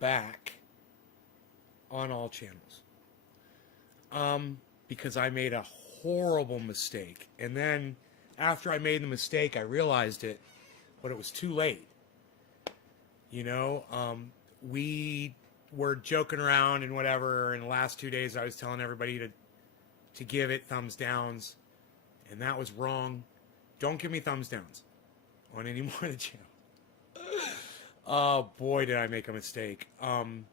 back on all channels. Because I made a horrible mistake. And then after I made the mistake, I realized it, but it was too late. You know, we were joking around and whatever. In the last 2 days, I was telling everybody to give it thumbs downs, and that was wrong. Don't give me thumbs downs on any more of the channel. Oh boy, did I make a mistake. And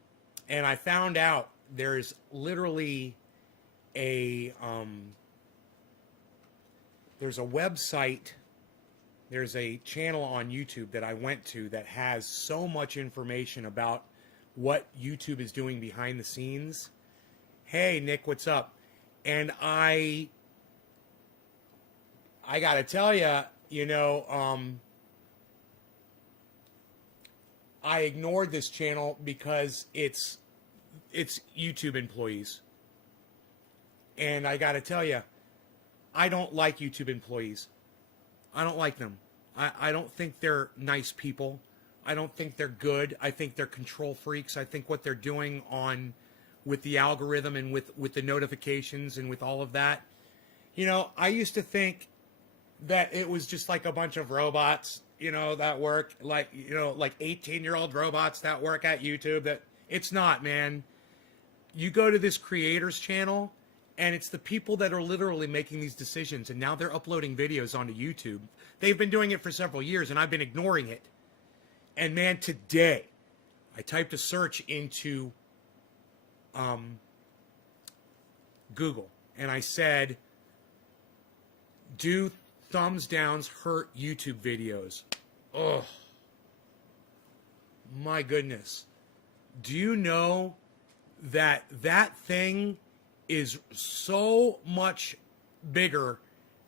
I found out there's literally there's a website, there's a channel on YouTube that I went to that has so much information about what YouTube is doing behind the scenes. Hey, Nick, what's up? And I gotta tell you, you know, I ignored this channel because it's YouTube employees. And I gotta tell you, I don't like YouTube employees. I don't like them. I don't think they're nice people. I don't think they're good. I think they're control freaks. I think what they're doing with the algorithm and with the notifications and with all of that. You know, I used to think that it was just like a bunch of robots, you know, that work, like, you know, like 18-year-old robots that work at YouTube. That it's not, man. You go to this creators channel, and it's the people that are literally making these decisions, and now they're uploading videos onto YouTube. They've been doing it for several years, and I've been ignoring it. And man, today, I typed a search into Google, and I said, do thumbs downs hurt YouTube videos? Oh, my goodness. Do you know that thing is so much bigger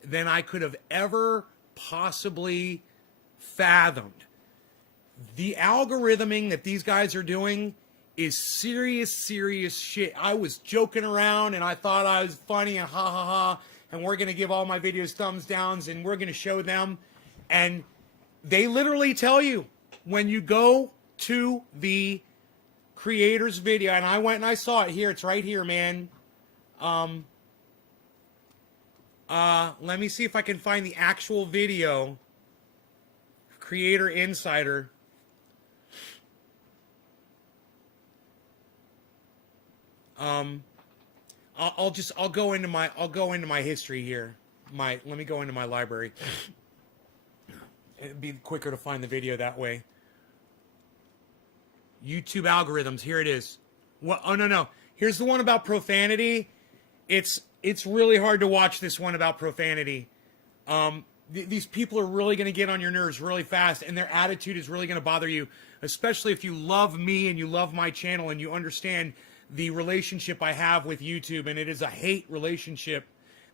than I could have ever possibly fathomed? The algorithming that these guys are doing is serious shit. I was joking around and I thought I was funny and ha ha ha, and we're going to give all my videos thumbs downs and we're going to show them. And they literally tell you when you go to the creator's video, and I went and I saw it here. It's right here, man. Let me see if I can find the actual video. Creator Insider. I'll go into my history here. Let me go into my library. It'd be quicker to find the video that way. YouTube algorithms. Here it is. What? Oh no. Here's the one about profanity. It's really hard to watch this one about profanity. These people are really going to get on your nerves really fast, and their attitude is really going to bother you, especially if you love me and you love my channel and you understand the relationship I have with YouTube, and it is a hate relationship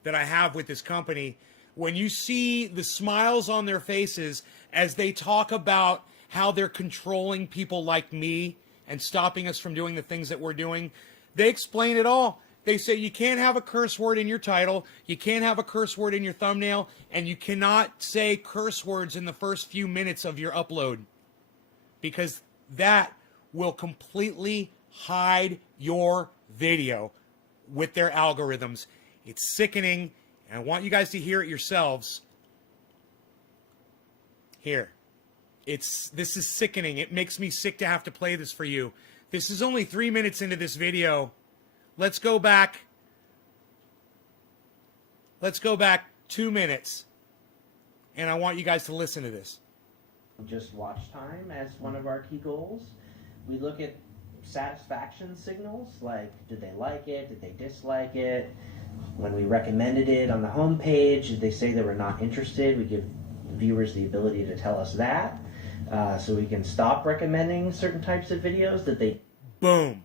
that I have with this company. When you see the smiles on their faces as they talk about how they're controlling people like me and stopping us from doing the things that we're doing, they explain it all. They say you can't have a curse word in your title, you can't have a curse word in your thumbnail, and you cannot say curse words in the first few minutes of your upload, because that will completely hide your video with their algorithms. It's sickening, and I want you guys to hear it yourselves. Here. This is sickening. It makes me sick to have to play this for you. This is only 3 minutes into this video. Let's go back. Let's go back 2 minutes. And I want you guys to listen to this. Just watch time as one of our key goals. We look at satisfaction signals, like did they like it, did they dislike it? When we recommended it on the home page, did they say they were not interested? We give viewers the ability to tell us that, so we can stop recommending certain types of videos that they... Boom.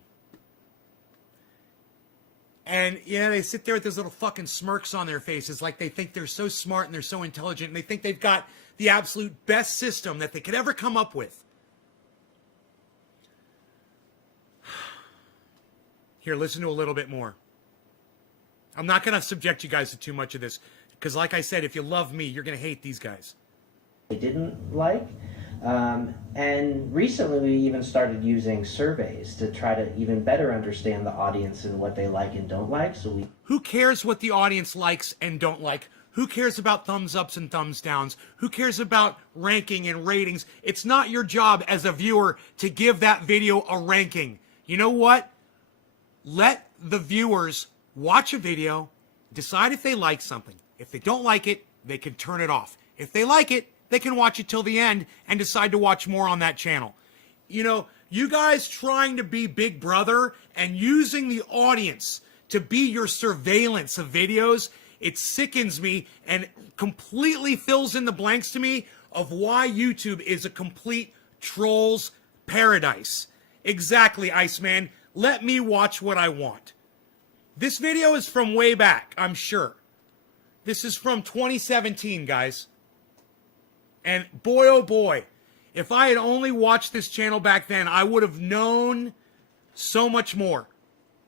And, yeah, they sit there with those little fucking smirks on their faces like they think they're so smart and they're so intelligent and they think they've got the absolute best system that they could ever come up with. Here, listen to a little bit more. I'm not going to subject you guys to too much of this because, like I said, if you love me, you're going to hate these guys. They didn't like. And recently we even started using surveys to try to even better understand the audience and what they like and don't like. Who cares what the audience likes and don't like? Who cares about thumbs ups and thumbs downs? Who cares about ranking and ratings? It's not your job as a viewer to give that video a ranking. You know what? Let the viewers watch a video, decide if they like something. If they don't like it, they can turn it off. If they like it, they can watch it till the end and decide to watch more on that channel. You know, you guys trying to be Big Brother and using the audience to be your surveillance of videos, it sickens me and completely fills in the blanks to me of why YouTube is a complete troll's paradise. Exactly, Iceman. Let me watch what I want. This video is from way back, I'm sure. This is from 2017, guys. And boy, oh boy, if I had only watched this channel back then, I would have known so much more.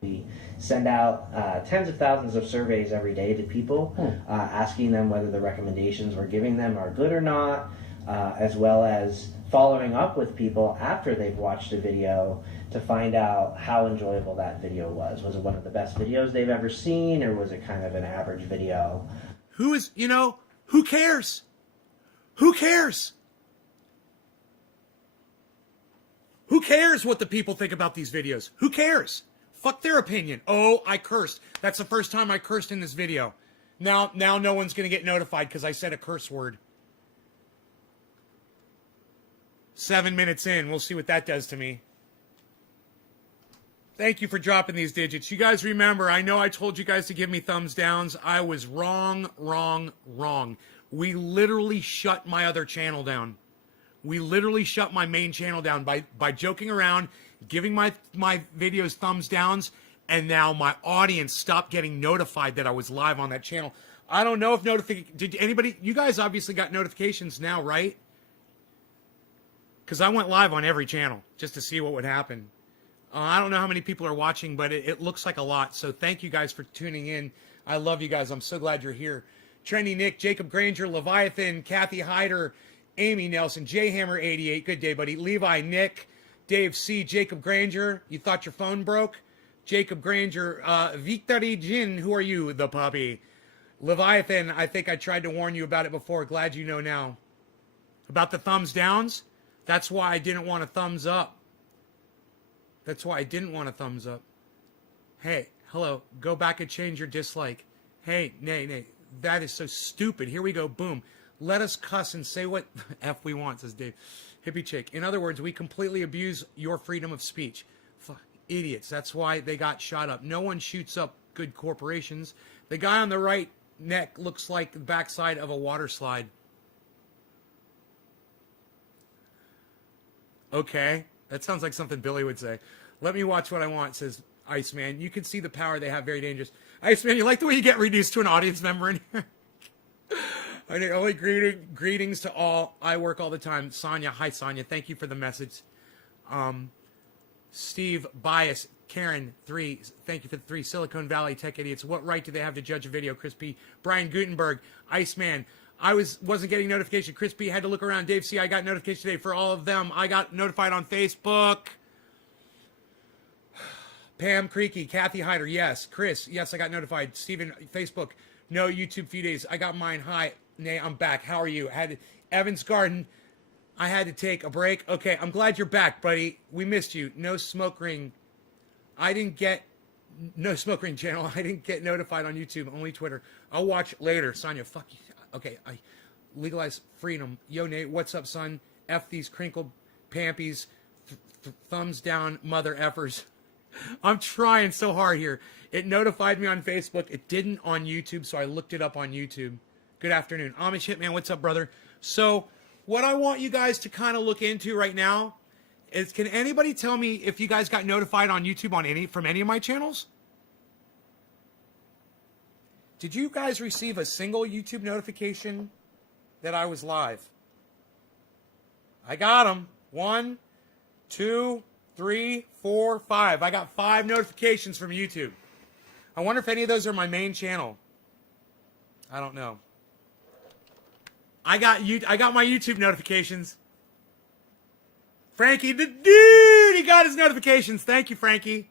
We send out tens of thousands of surveys every day to people, asking them whether the recommendations we're giving them are good or not, as well as following up with people after they've watched a video to find out how enjoyable that video was. Was it one of the best videos they've ever seen, or was it kind of an average video? Who cares? Who cares? Who cares what the people think about these videos? Who cares? Fuck their opinion. Oh, I cursed. That's the first time I cursed in this video. Now no one's going to get notified because I said a curse word. 7 minutes in. We'll see what that does to me. Thank you for dropping these digits. You guys remember, I know I told you guys to give me thumbs downs. I was wrong. We literally shut my other channel down. We literally shut my main channel down by joking around, giving my videos thumbs downs, and now my audience stopped getting notified that I was live on that channel. I don't know if did anybody, you guys obviously got notifications now, right? Because I went live on every channel just to see what would happen. I don't know how many people are watching, but it looks like a lot. So thank you guys for tuning in. I love you guys. I'm so glad you're here. Trendy Nick, Jacob Granger, Leviathan, Kathy Hyder, Amy Nelson, Jhammer88. Good day, buddy. Levi, Nick, Dave C, Jacob Granger. You thought your phone broke? Jacob Granger, Victory Jin. Who are you? The puppy. Leviathan, I think I tried to warn you about it before. Glad you know now. About the thumbs downs? That's why I didn't want a thumbs up. That's why I didn't want a thumbs up. Hey, hello, go back and change your dislike. Hey, nay, that is so stupid. Here we go, boom. Let us cuss and say what F we want, says Dave. Hippie chick. In other words, we completely abuse your freedom of speech. Fuck, idiots. That's why they got shot up. No one shoots up good corporations. The guy on the right neck looks like the backside of a water slide. Okay. That sounds like something Billy would say. Let me watch what I want, says Iceman. You can see the power they have, very dangerous. Iceman, you like the way you get reduced to an audience member in here? I need only greetings to all. I work all the time. Sonia, hi Sonia. Thank you for the message. Steve, Bias, Karen, 3. Thank you for the 3. Silicon Valley Tech Idiots. What right do they have to judge a video? Chris P. Brian Gutenberg, Iceman. I wasn't getting notification. Chris P had to look around. Dave C, I got notification today for all of them. I got notified on Facebook. Pam Creaky, Kathy Hyder, yes. Chris, yes, I got notified. Steven, Facebook, no YouTube few days. I got mine. Hi, Nay, I'm back. How are you? Evans Garden, I had to take a break. Okay, I'm glad you're back, buddy. We missed you. No smoke ring. No smoke ring channel. I didn't get notified on YouTube, only Twitter. I'll watch later. Sonia, fuck you. Okay, I legalize freedom. Yo, Nate, what's up, son? F these crinkled pampies. Thumbs down, mother effers. I'm trying so hard here. It notified me on Facebook. It didn't on YouTube, so I looked it up on YouTube. Good afternoon. Amish Hitman, what's up, brother? So what I want you guys to kind of look into right now is, can anybody tell me if you guys got notified on YouTube from any of my channels? Did you guys receive a single YouTube notification that I was live? I got them. 1, 2, 3, 4, 5. I got 5 notifications from YouTube. I wonder if any of those are my main channel. I don't know. I got my YouTube notifications. Frankie, the dude, he got his notifications. Thank you, Frankie.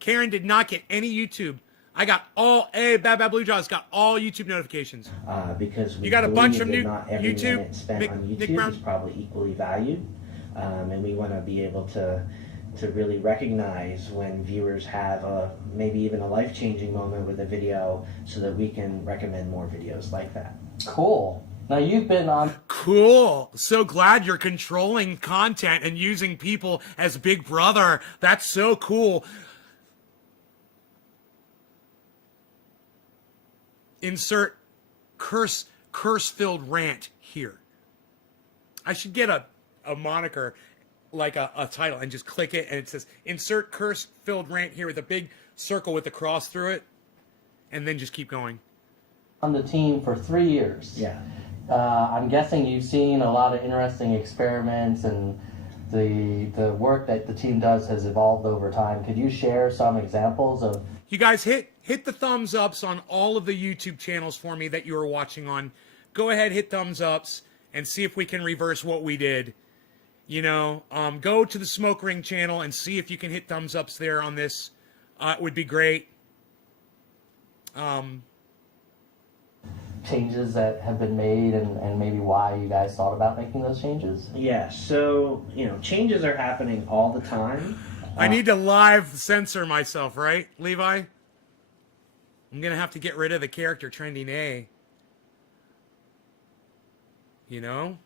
Karen did not get any YouTube. I got all, Bad Blue Jaws got all YouTube notifications. Because we you got a bunch of new not every YouTube minute spent on YouTube is probably equally valued, and we want to be able to really recognize when viewers have maybe even a life-changing moment with a video, so that we can recommend more videos like that. Cool. Now you've been on. Cool. So glad you're controlling content and using people as Big Brother. That's so cool. Insert curse-filled rant here. I should get a moniker, like a title, and just click it, and it says insert curse-filled rant here with a big circle with a cross through it, and then just keep going. On the team for 3 years. Yeah. I'm guessing you've seen a lot of interesting experiments, and the work that the team does has evolved over time. Could you share some examples of? You guys hit the thumbs ups on all of the YouTube channels for me that you are watching on. Go ahead, hit thumbs ups, and see if we can reverse what we did. You know, go to the Smoke Ring channel and see if you can hit thumbs ups there on this. It would be great. Changes that have been made, and maybe why you guys thought about making those changes? Yeah, so, changes are happening all the time. I need to live censor myself, right, Levi? I'm going to have to get rid of the character Trending A. You know?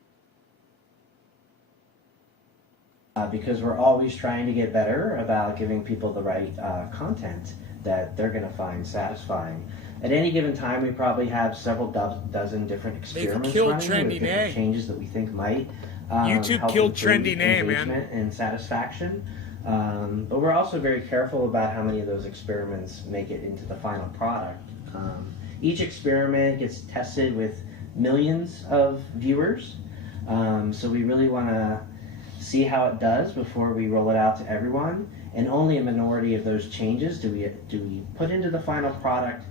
Because we're always trying to get better about giving people the right content that they're going to find satisfying. At any given time, we probably have several dozen different experiments killed running Trending with different A. changes that we think might YouTube help killed improve Trending A, man. engagement and satisfaction. But we're also very careful about how many of those experiments make it into the final product. Each experiment gets tested with millions of viewers, so we really want to see how it does before we roll it out to everyone. And only a minority of those changes do we put into the final product,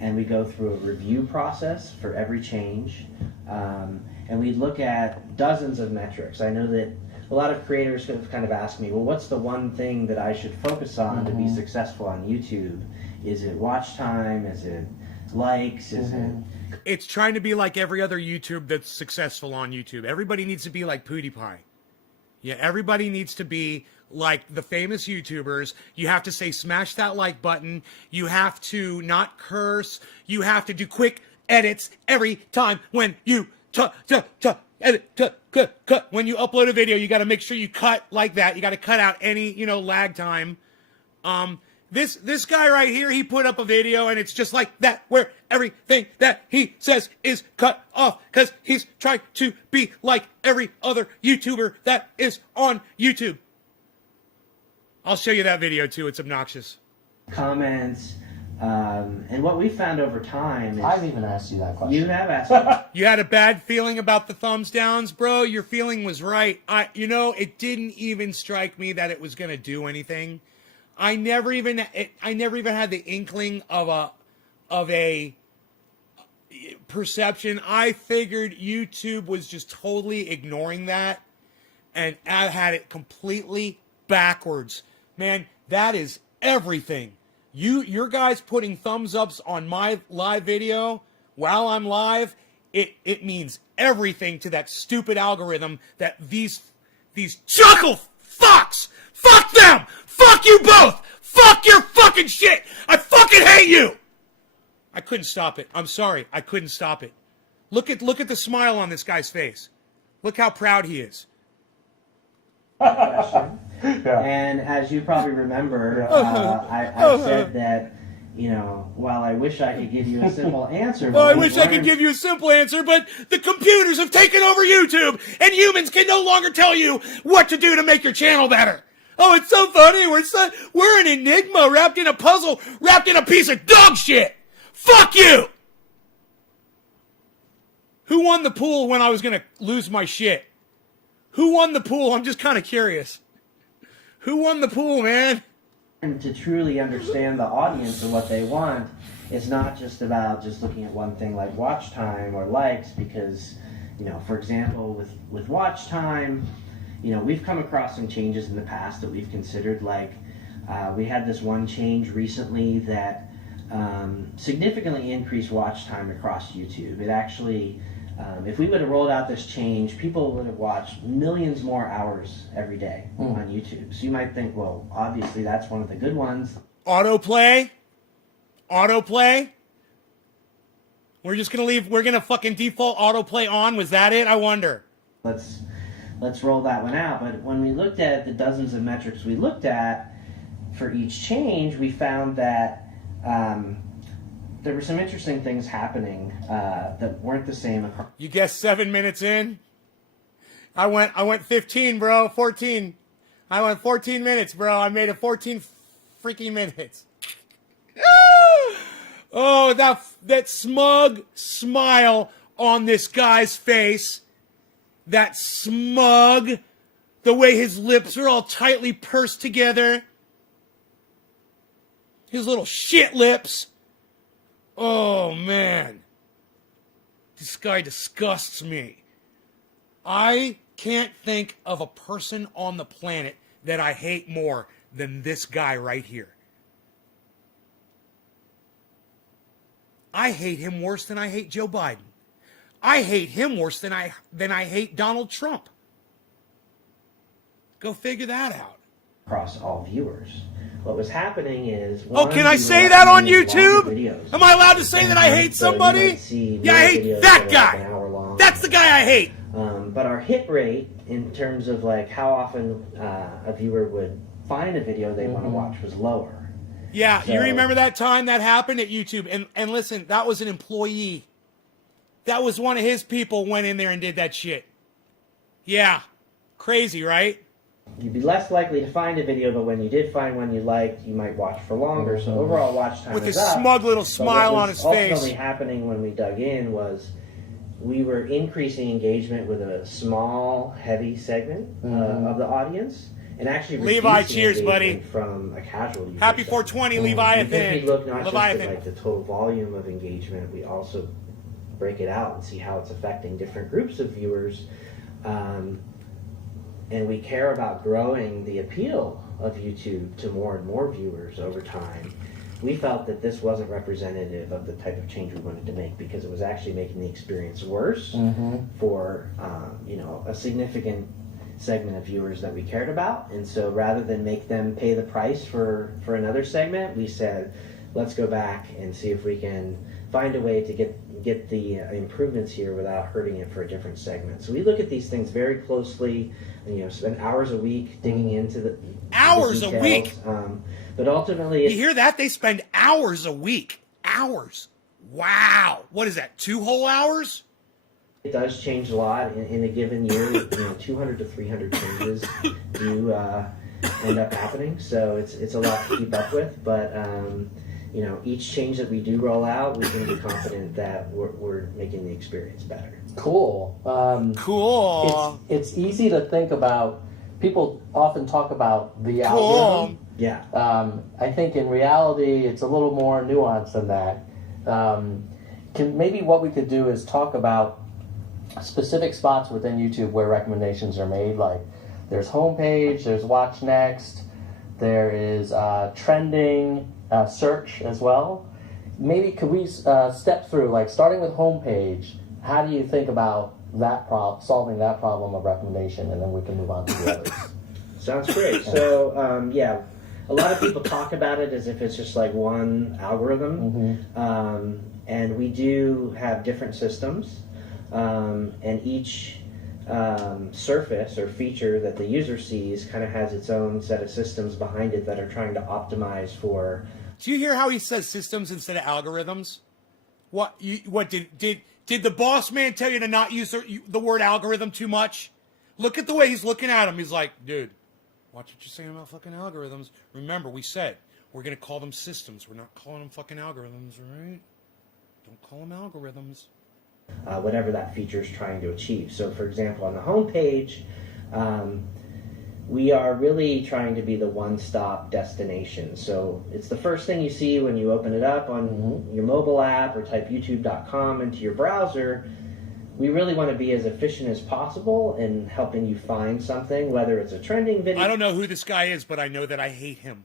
and we go through a review process for every change. And we look at dozens of metrics. I know that a lot of creators have kind of asked me, well, what's the one thing that I should focus on to be successful on YouTube? Is it watch time? Is it likes? Is it... It's trying to be like every other YouTube that's successful on YouTube. Everybody needs to be like PewDiePie. Yeah, everybody needs to be like the famous YouTubers. You have to say, smash that like button. You have to not curse. You have to do quick edits every time when you edit, cut. When you upload a video, you got to make sure you cut like that. You got to cut out any, lag time. This guy right here, he put up a video and it's just like that, where everything that he says is cut off because he's trying to be like every other YouTuber that is on YouTube. I'll show you that video too. It's obnoxious. Comments. And what we found over time is... I've even asked you that question. You have asked me. You had a bad feeling about the thumbs downs, bro? Your feeling was right. It didn't even strike me that it was going to do anything. I never even had the inkling of a perception. I figured YouTube was just totally ignoring that, and I had it completely backwards. Man, that is everything. Your guys putting thumbs ups on my live video while I'm live, it means everything to that stupid algorithm that these chuckle fucks, fuck them, fuck you both, fuck your fucking shit, I fucking hate you. I couldn't stop it. I'm sorry, I couldn't stop it. Look at the smile on this guy's face. Look how proud he is. Yeah. And as you probably remember, I said that, while I wish I could give you a simple answer. Well, I wish I could give you a simple answer, but the computers have taken over YouTube, and humans can no longer tell you what to do to make your channel better. Oh, it's so funny. We're an enigma wrapped in a puzzle, wrapped in a piece of dog shit. Fuck you! Who won the pool when I was going to lose my shit? Who won the pool? I'm just kind of curious. Who won the pool, man? And to truly understand the audience and what they want, it's not just about just looking at one thing like watch time or likes, because, for example, with watch time, we've come across some changes in the past that we've considered. Like we had this one change recently that significantly increased watch time across YouTube. It actually, if we would have rolled out this change, people would have watched millions more hours every day on YouTube. So you might think, well, obviously that's one of the good ones. Autoplay. We're just gonna leave. We're gonna fucking default autoplay on. Was that it? I wonder. Let's roll that one out. But when we looked at the dozens of metrics we looked at for each change, we found that there were some interesting things happening that weren't the same across. You guessed 7 minutes in. I went 15, bro. 14. I went 14 minutes, bro. I made it 14 freaking minutes. Oh, that smug smile on this guy's face. That smug, the way his lips are all tightly pursed together. His little shit lips. Oh, man. This guy disgusts me. I can't think of a person on the planet that I hate more than this guy right here. I hate him worse than I hate Joe Biden. I hate him worse than I hate Donald Trump. Go figure that out. Across all viewers. What was happening is... can I say that on YouTube? Am I allowed to say that I hate somebody? Yeah, I hate that guy. That's the guy I hate. But our hit rate, in terms of like how often a viewer would find a video they want to watch, was lower. Yeah, So, you remember that time that happened at YouTube? And listen, that was an employee. That was one of his people went in there and did that shit. Yeah. Crazy, right? You'd be less likely to find a video, but when you did find one you liked, you might watch for longer. So overall watch time with is his up. smug little smile on his face. What was ultimately happening when we dug in was we were increasing engagement with a small, heavy segment of the audience. And actually Levi, cheers, buddy. From a casual user. Happy 420, Leviathan. If we look not Leviathan. just at like the total volume of engagement, we also break it out and see how it's affecting different groups of viewers. And we care about growing the appeal of YouTube to more and more viewers over time. We felt that this wasn't representative of the type of change we wanted to make because it was actually making the experience worse for a significant segment of viewers that we cared about. And so rather than make them pay the price for another segment, we said, let's go back and see if we can find a way to get the improvements here without hurting it for a different segment. So we look at these things very closely and spend hours a week digging into the hours details. A week. But ultimately, you hear that? They spend hours a week. Hours. Wow. What is that? 2 whole hours? It does change a lot in a given year. 200 to 300 changes do end up happening. So it's a lot to keep up with. But each change that we do roll out, we can be confident that we're making the experience better. Cool. Cool. It's easy to think about. People often talk about the Cool. algorithm. Yeah. I think in reality, it's a little more nuanced than that. Maybe what we could do is talk about specific spots within YouTube where recommendations are made. Like there's homepage, there's watch next, there is trending, search as well. Maybe could we step through, like starting with homepage, how do you think about that solving that problem of recommendation, and then we can move on to the others. Sounds great. So a lot of people talk about it as if it's just like one algorithm, and we do have different systems, and each surface or feature that the user sees kind of has its own set of systems behind it that are trying to optimize for. Do you hear how he says systems instead of algorithms? What did the boss man tell you to not use the word algorithm too much? Look at the way he's looking at him. He's like, dude, watch what you're saying about fucking algorithms. Remember, we said we're going to call them systems. We're not calling them fucking algorithms, right? Don't call them algorithms. Whatever that feature is trying to achieve. So, for example, on the home page, we are really trying to be the one-stop destination. So it's the first thing you see when you open it up on your mobile app or type youtube.com into your browser. we really want to be as efficient as possible in helping you find something, whether it's a trending video. I don't know who this guy is, but I know that I hate him.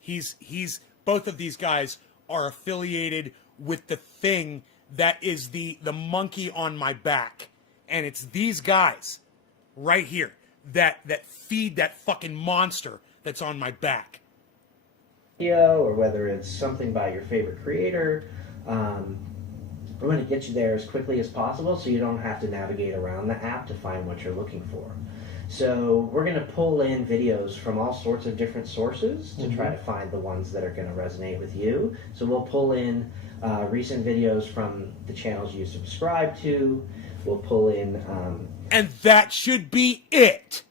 He's both of these guys are affiliated with the thing that is the monkey on my back. And it's these guys right here that feed that fucking monster that's on my back. Or whether it's something by your favorite creator. We're going to get you there as quickly as possible so you don't have to navigate around the app to find what you're looking for. So we're going to pull in videos from all sorts of different sources to try to find the ones that are going to resonate with you. So we'll pull in recent videos from the channels you subscribe to. We'll pull in... and that should be it!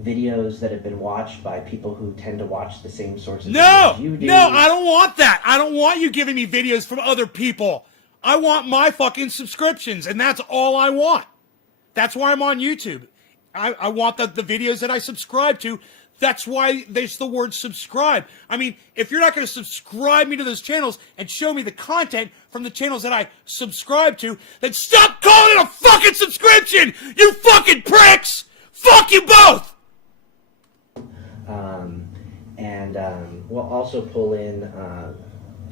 Videos that have been watched by people who tend to watch the same sorts of No! videos you do. No, I don't want that! I don't want you giving me videos from other people. I want my fucking subscriptions, and that's all I want. That's why I'm on YouTube. I want the videos that I subscribe to. That's why there's the word subscribe. I mean, if you're not going to subscribe me to those channels and show me the content from the channels that I subscribe to, then stop calling it a fucking subscription, you fucking pricks! Fuck you both! We'll also pull in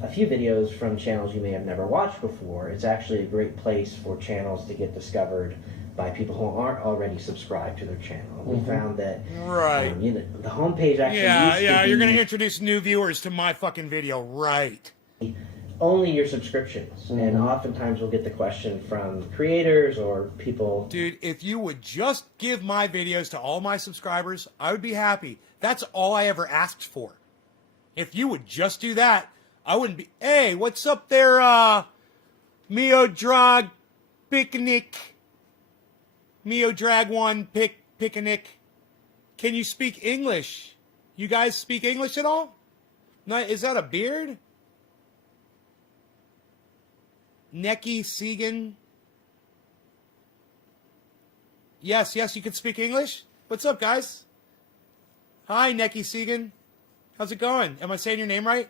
a few videos from channels you may have never watched before. It's actually a great place for channels to get discovered by people who aren't already subscribed to their channel. We found that Right. The homepage actually used to be you're going to introduce new viewers to my fucking video, right? only your subscriptions. And oftentimes we'll get the question from creators or people. Dude, if you would just give my videos to all my subscribers, I would be happy. That's all I ever asked for. If you would just do that, I wouldn't be... Hey, what's up there, Mio Drag Picnic? Mio Drag 1 Picnic. Can you speak English? You guys speak English at all? No, is that a beard? Neki Segan. Yes, you can speak English. What's up, guys? Hi, Neki Segan. How's it going? Am I saying your name right?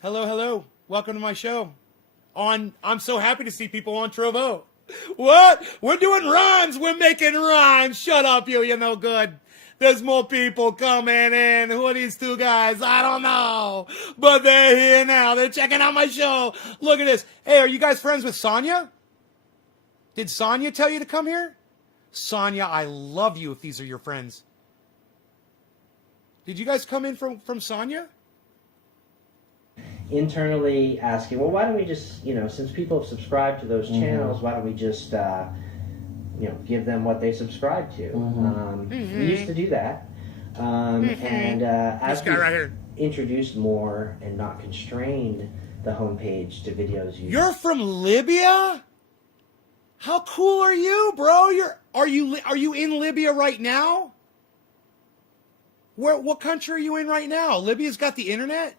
Hello. Welcome to my show. I'm so happy to see people on Trovo. What? We're doing rhymes. We're making rhymes. Shut up, you no good. There's more people coming in. Who are these two guys? I don't know. But they're here now. They're checking out my show. Look at this. Hey, are you guys friends with Sonia? Did Sonia tell you to come here? Sonia, I love you if these are your friends. Did you guys come in from Sonia? Internally asking, well, why don't we just, since people have subscribed to those channels, why don't we just, give them what they subscribe to? We used to do that. And as This guy right here. introduced more and not constrained the homepage to videos You're from Libya? How cool are you, bro? Are you in Libya right now? What country are you in right now? Libya's got the internet?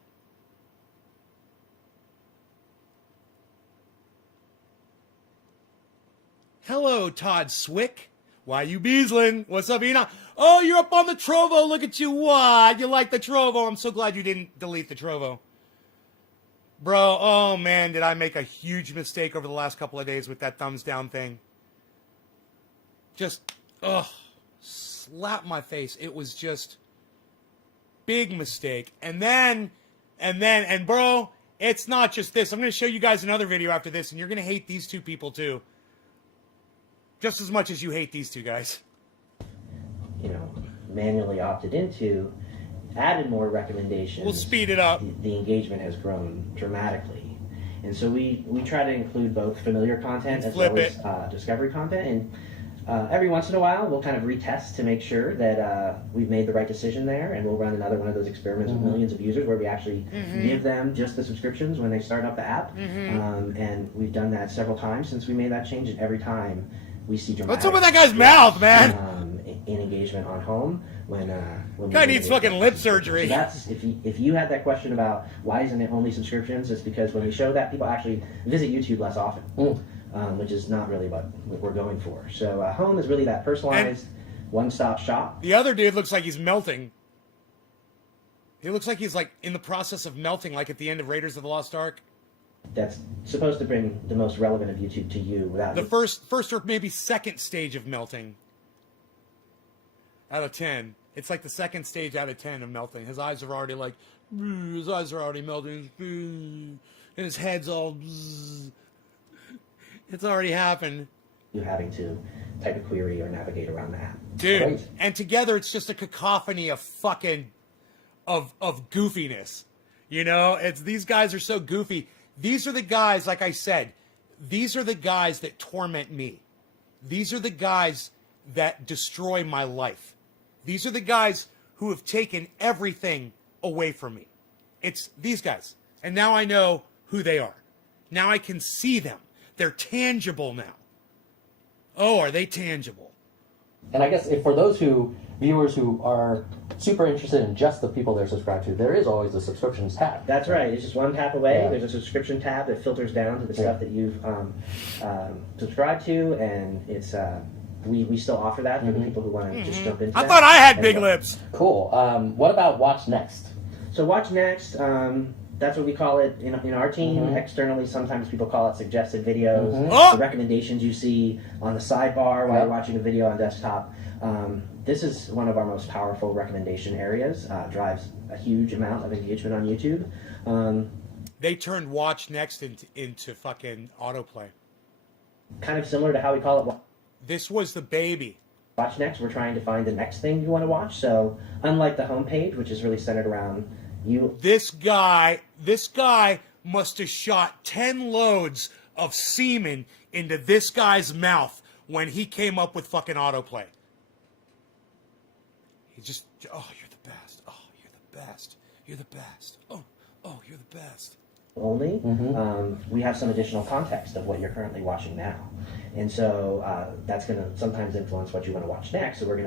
Hello, Todd Swick. Why you beasling? What's up, Ina? Oh, you're up on the Trovo. Look at you. What? You like the Trovo? I'm so glad you didn't delete the Trovo. Bro, oh man, did I make a huge mistake over the last couple of days with that thumbs down thing. Just, slap my face. It was just big mistake. And bro, it's not just this. I'm going to show you guys another video after this, and you're going to hate these two people too. Just as much as you hate these two guys. manually opted into, added more recommendations. We'll speed it up. The engagement has grown dramatically. And so we try to include both familiar content as well as discovery content. And every once in a while, we'll kind of retest to make sure that we've made the right decision there. And we'll run another one of those experiments with millions of users where we actually give them just the subscriptions when they start up the app. And we've done that several times since we made that change. And every time we see dramatic... What's up with that guy's mouth, man? In engagement on home when guy needs fucking lip surgery. So that's if you had that question about why isn't it only subscriptions, it's because when we show that, people actually visit YouTube less often, which is not really what we're going for. So home is really that personalized one-stop shop. The other dude looks like he's melting. He looks like he's like in the process of melting, like at the end of Raiders of the Lost Ark. that's supposed to bring the most relevant of YouTube to you without The first or maybe second stage of melting out of 10. It's like the second stage out of 10 of melting. His eyes are already like, his eyes are already melting, and his head's all, it's already happened. you having to type a query or navigate around the app. Dude, Great. and together it's just a cacophony of fucking, of goofiness. You know, it's, these guys are so goofy. These are the guys, like I said, these are the guys that torment me. These are the guys that destroy my life. These are the guys who have taken everything away from me. It's these guys. And now I know who they are. Now I can see them. They're tangible now. Oh, are they tangible? And I guess if for those viewers who are super interested in just the people they're subscribed to, there is always the subscriptions tab. That's right. It's just one tap away. Yeah. There's a subscription tab that filters down to the stuff that you've subscribed to, and it's we still offer that for the people who want to just jump into. I that. thought I had And, big lips. Cool. What about Watch Next? So watch next. That's what we call it in our team. Externally, sometimes people call it suggested videos. Oh! The recommendations you see on the sidebar while you're watching a video on desktop. This is one of our most powerful recommendation areas. Drives a huge amount of engagement on YouTube. They turned Watch Next into fucking autoplay. Kind of similar to how we call it This was the baby. Watch Next. We're trying to find the next thing you want to watch. So unlike the homepage, which is really centered around you, This guy must have shot 10 loads of semen into this guy's mouth when he came up with fucking autoplay. He just, oh, you're the best. Oh, you're the best. You're the best. Oh, you're the best. only, we have some additional context of what you're currently watching now, and so that's going to sometimes influence what you want to watch next. So we're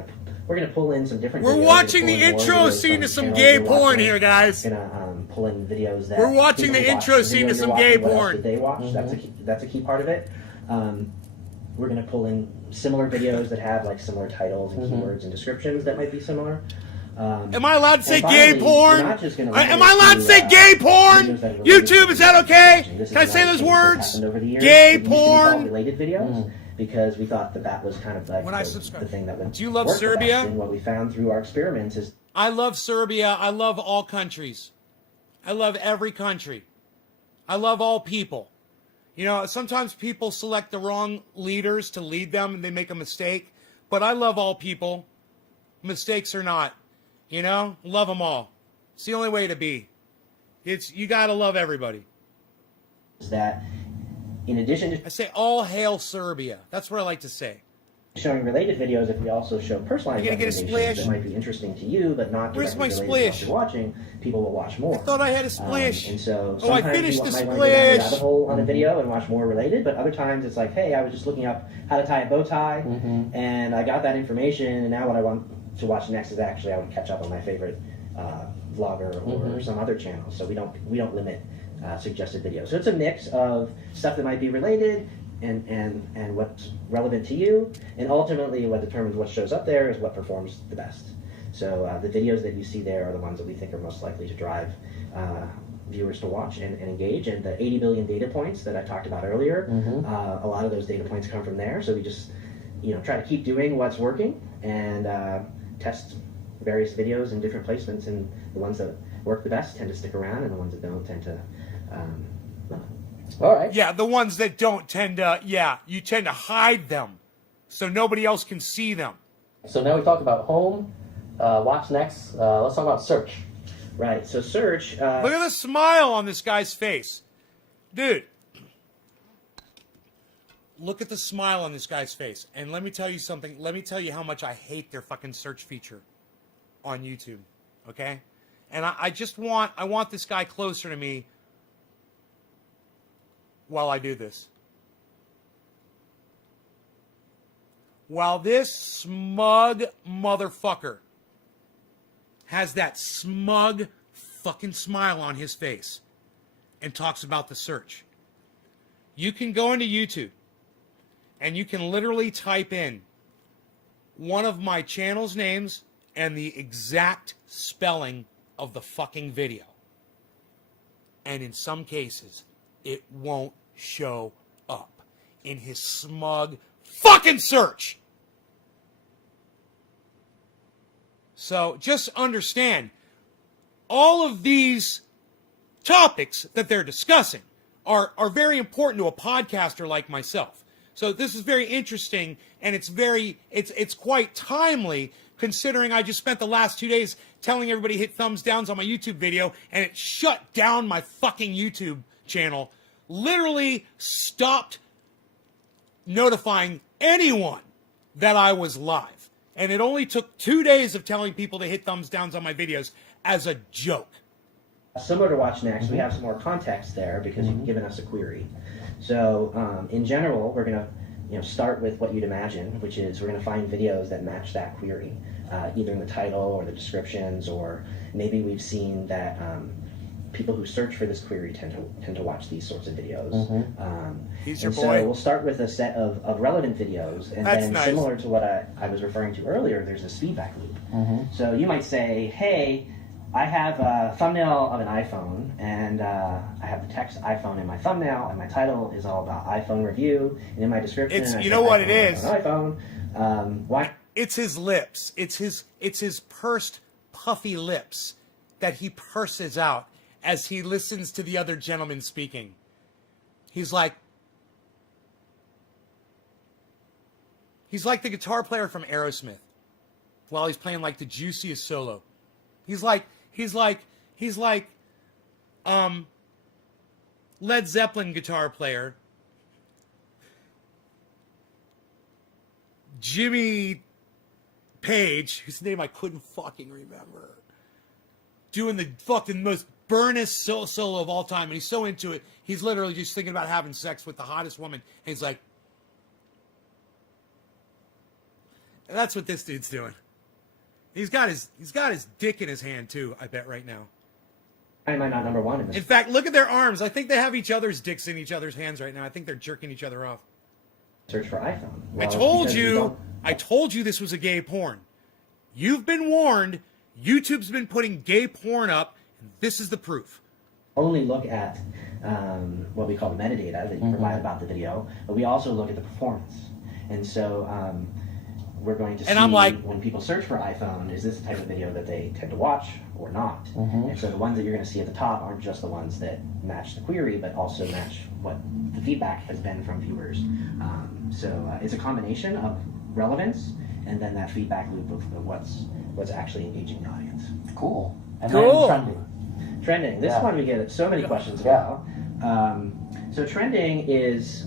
gonna pull in some different. We're videos. watching We're the gonna pull in more intro videos scene from to some channels gay you're porn watching. here, guys. Gonna pull in videos that We're watching people the watch. intro The scene to video some you're gay watching, what else porn. did they watch? That's a key part of it. We're gonna pull in similar videos that have like similar titles and keywords and descriptions that might be similar. Am I allowed to say and gay finally, porn? we're not just gonna Am limit I allowed it to say to, gay porn? videos that are related YouTube, to is that what you're okay? watching. This is Can I say another those thing that's words? happened over the years. Gay It used to be called porn? related videos because we thought that was kind of like When I the subscribe- thing that would Do you love work the Serbia? best. And what we found through our experiments is I love Serbia. I love all countries. I love every country. I love all people. You know, sometimes people select the wrong leaders to lead them and they make a mistake. But I love all people. Mistakes or not. You know, love them all. It's the only way to be. You gotta love everybody. that in addition to I say all hail Serbia. That's what I like to say. showing related videos, if we also show personalized You gonna get a recommendations splash? that might be interesting to you, but not Where's directly my related to what splash? you're watching, people will watch more. I thought I had a splash. And so Oh, I sometimes finished you the might want to go down a splash. rabbit hole on a video and watch more related, but other times it's like, hey, I was just looking up how to tie a bow tie, and I got that information, and now what I want to watch next is actually I want to catch up on my favorite vlogger or some other channel. So we don't limit suggested videos. So it's a mix of stuff that might be related and what's relevant to you, and ultimately what determines what shows up there is what performs the best. So the videos that you see there are the ones that we think are most likely to drive viewers to watch and engage. And the 80 billion data points that I talked about earlier, a lot of those data points come from there. So we just try to keep doing what's working and test various videos in different placements, and the ones that work the best tend to stick around, and the ones that don't tend to All right. Yeah, the ones that don't tend to, you tend to hide them so nobody else can see them. So now we talked about home, watch next. Let's talk about search. right. So search. Look at the smile on this guy's face. Dude. Look at the smile on this guy's face. And let me tell you something. Let me tell you how much I hate their fucking search feature on YouTube. Okay? And I want this guy closer to me while I do this. While this smug motherfucker has that smug fucking smile on his face and talks about the search, you can go into YouTube and you can literally type in one of my channel's names and the exact spelling of the fucking video. And in some cases, it won't show up in his smug fucking search. So just understand, all of these topics that they're discussing are very important to a podcaster like myself. So this is very interesting, and it's quite timely, considering I just spent the last 2 days telling everybody to hit thumbs downs on my YouTube video, and it shut down my fucking YouTube channel. Literally stopped notifying anyone that I was live. And it only took 2 days of telling people to hit thumbs downs on my videos as a joke. Similar to Watch Next, we have some more context there because you've given us a query. So in general, we're going to start with what you'd imagine, which is we're going to find videos that match that query, either in the title or the descriptions, or maybe we've seen that people who search for this query tend to watch these sorts of videos. He's your and boy. So we'll start with a set of relevant videos, and That's then nice. similar to what I was referring to earlier, there's this feedback loop. So you might say, hey, I have a thumbnail of an iPhone, and I have the text iPhone in my thumbnail, and my title is all about iPhone review, and in my description, It's- I you say know what iPhone, it is? iPhone. Why? It's his lips. It's his pursed, puffy lips that he purses out as he listens to the other gentleman speaking. He's like the guitar player from Aerosmith while he's playing like the juiciest solo. He's like Led Zeppelin guitar player Jimmy Page, whose name I couldn't fucking remember, doing the fucking most burnest solo of all time, and he's so into it, he's literally just thinking about having sex with the hottest woman, and he's like, and that's what this dude's doing. He's got his dick in his hand too, I bet right now. Why am I not number one in this? In fact, look at their arms. I think they have each other's dicks in each other's hands right now. I think they're jerking each other off. Search for iPhone. Well, I it's told because we you don't- this was a gay porn. You've been warned. YouTube's been putting gay porn up. And this is the proof. only look at what we call the metadata that you provide about the video, but we also look at the performance. And so we're going to see, And I'm like, when people search for iPhone, is this the type of video that they tend to watch or not? And so the ones that you're going to see at the top aren't just the ones that match the query, but also match what the feedback has been from viewers. So it's a combination of relevance and then that feedback loop of what's actually engaging the audience. Cool. And Cool. then trending. Trending. This Yeah. one we get so many questions Yeah. about. So trending is,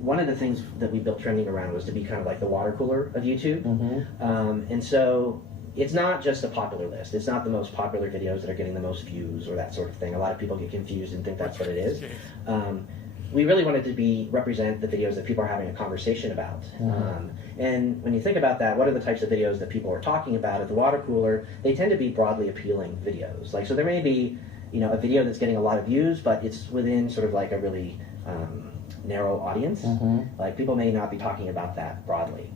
one of the things that we built trending around was to be kind of like the water cooler of YouTube. And so it's not just a popular list. It's not the most popular videos that are getting the most views or that sort of thing. A lot of people get confused and think that's what it is. We really wanted to represent the videos that people are having a conversation about. And when you think about that, what are the types of videos that people are talking about at the water cooler? They tend to be broadly appealing videos. So there may be, a video that's getting a lot of views, but it's within sort of like a really narrow audience. Like people may not be talking about that broadly.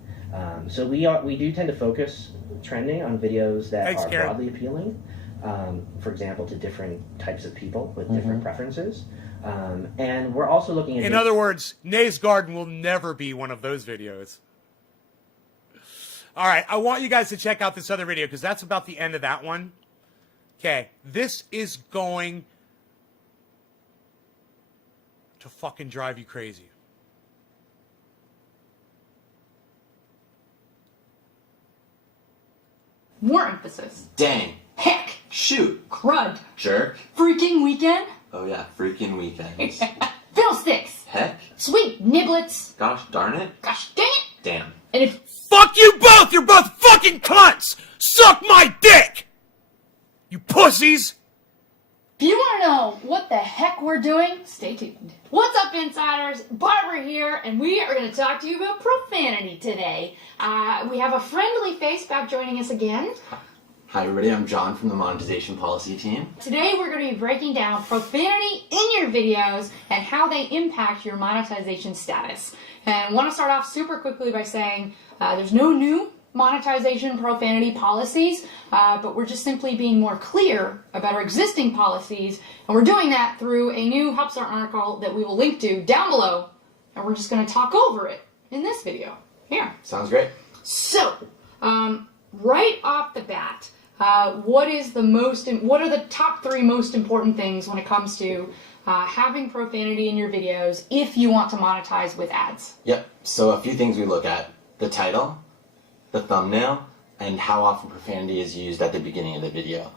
So we do tend to focus trending on videos that Thanks, are Karen. broadly appealing. For example, to different types of people with different preferences. And we're also looking at... In other words, Nay's Garden will never be one of those videos. All right, I want you guys to check out this other video because that's about the end of that one. Okay, this is going to fucking drive you crazy. More emphasis. Dang. Heck. Shoot. Crud. Jerk. Freaking weekend. Oh yeah, freaking weekends. Fiddlesticks. Heck. Sweet niblets. Gosh darn it. Gosh dang it. Damn. And if Fuck you both! You're both fucking cunts! Suck my dick! You pussies! you want to know what the heck we're doing, stay tuned. What's up, insiders? Barbara here, and we are going to talk to you about profanity today. We have a friendly face back joining us again. Hi everybody, I'm John from the Monetization Policy Team. Today we're going to be breaking down profanity in your videos and how they impact your monetization status. And I want to start off super quickly by saying there's no new monetization profanity policies, but we're just simply being more clear about our existing policies, and we're doing that through a new HelpStart article that we will link to down below, and we're just going to talk over it in this video here. Sounds great. So, right off the bat, what are the top 3 most important things when it comes to having profanity in your videos if you want to monetize with ads? Yep. So a few things we look at: the title, the thumbnail, and how often profanity is used at the beginning of the video.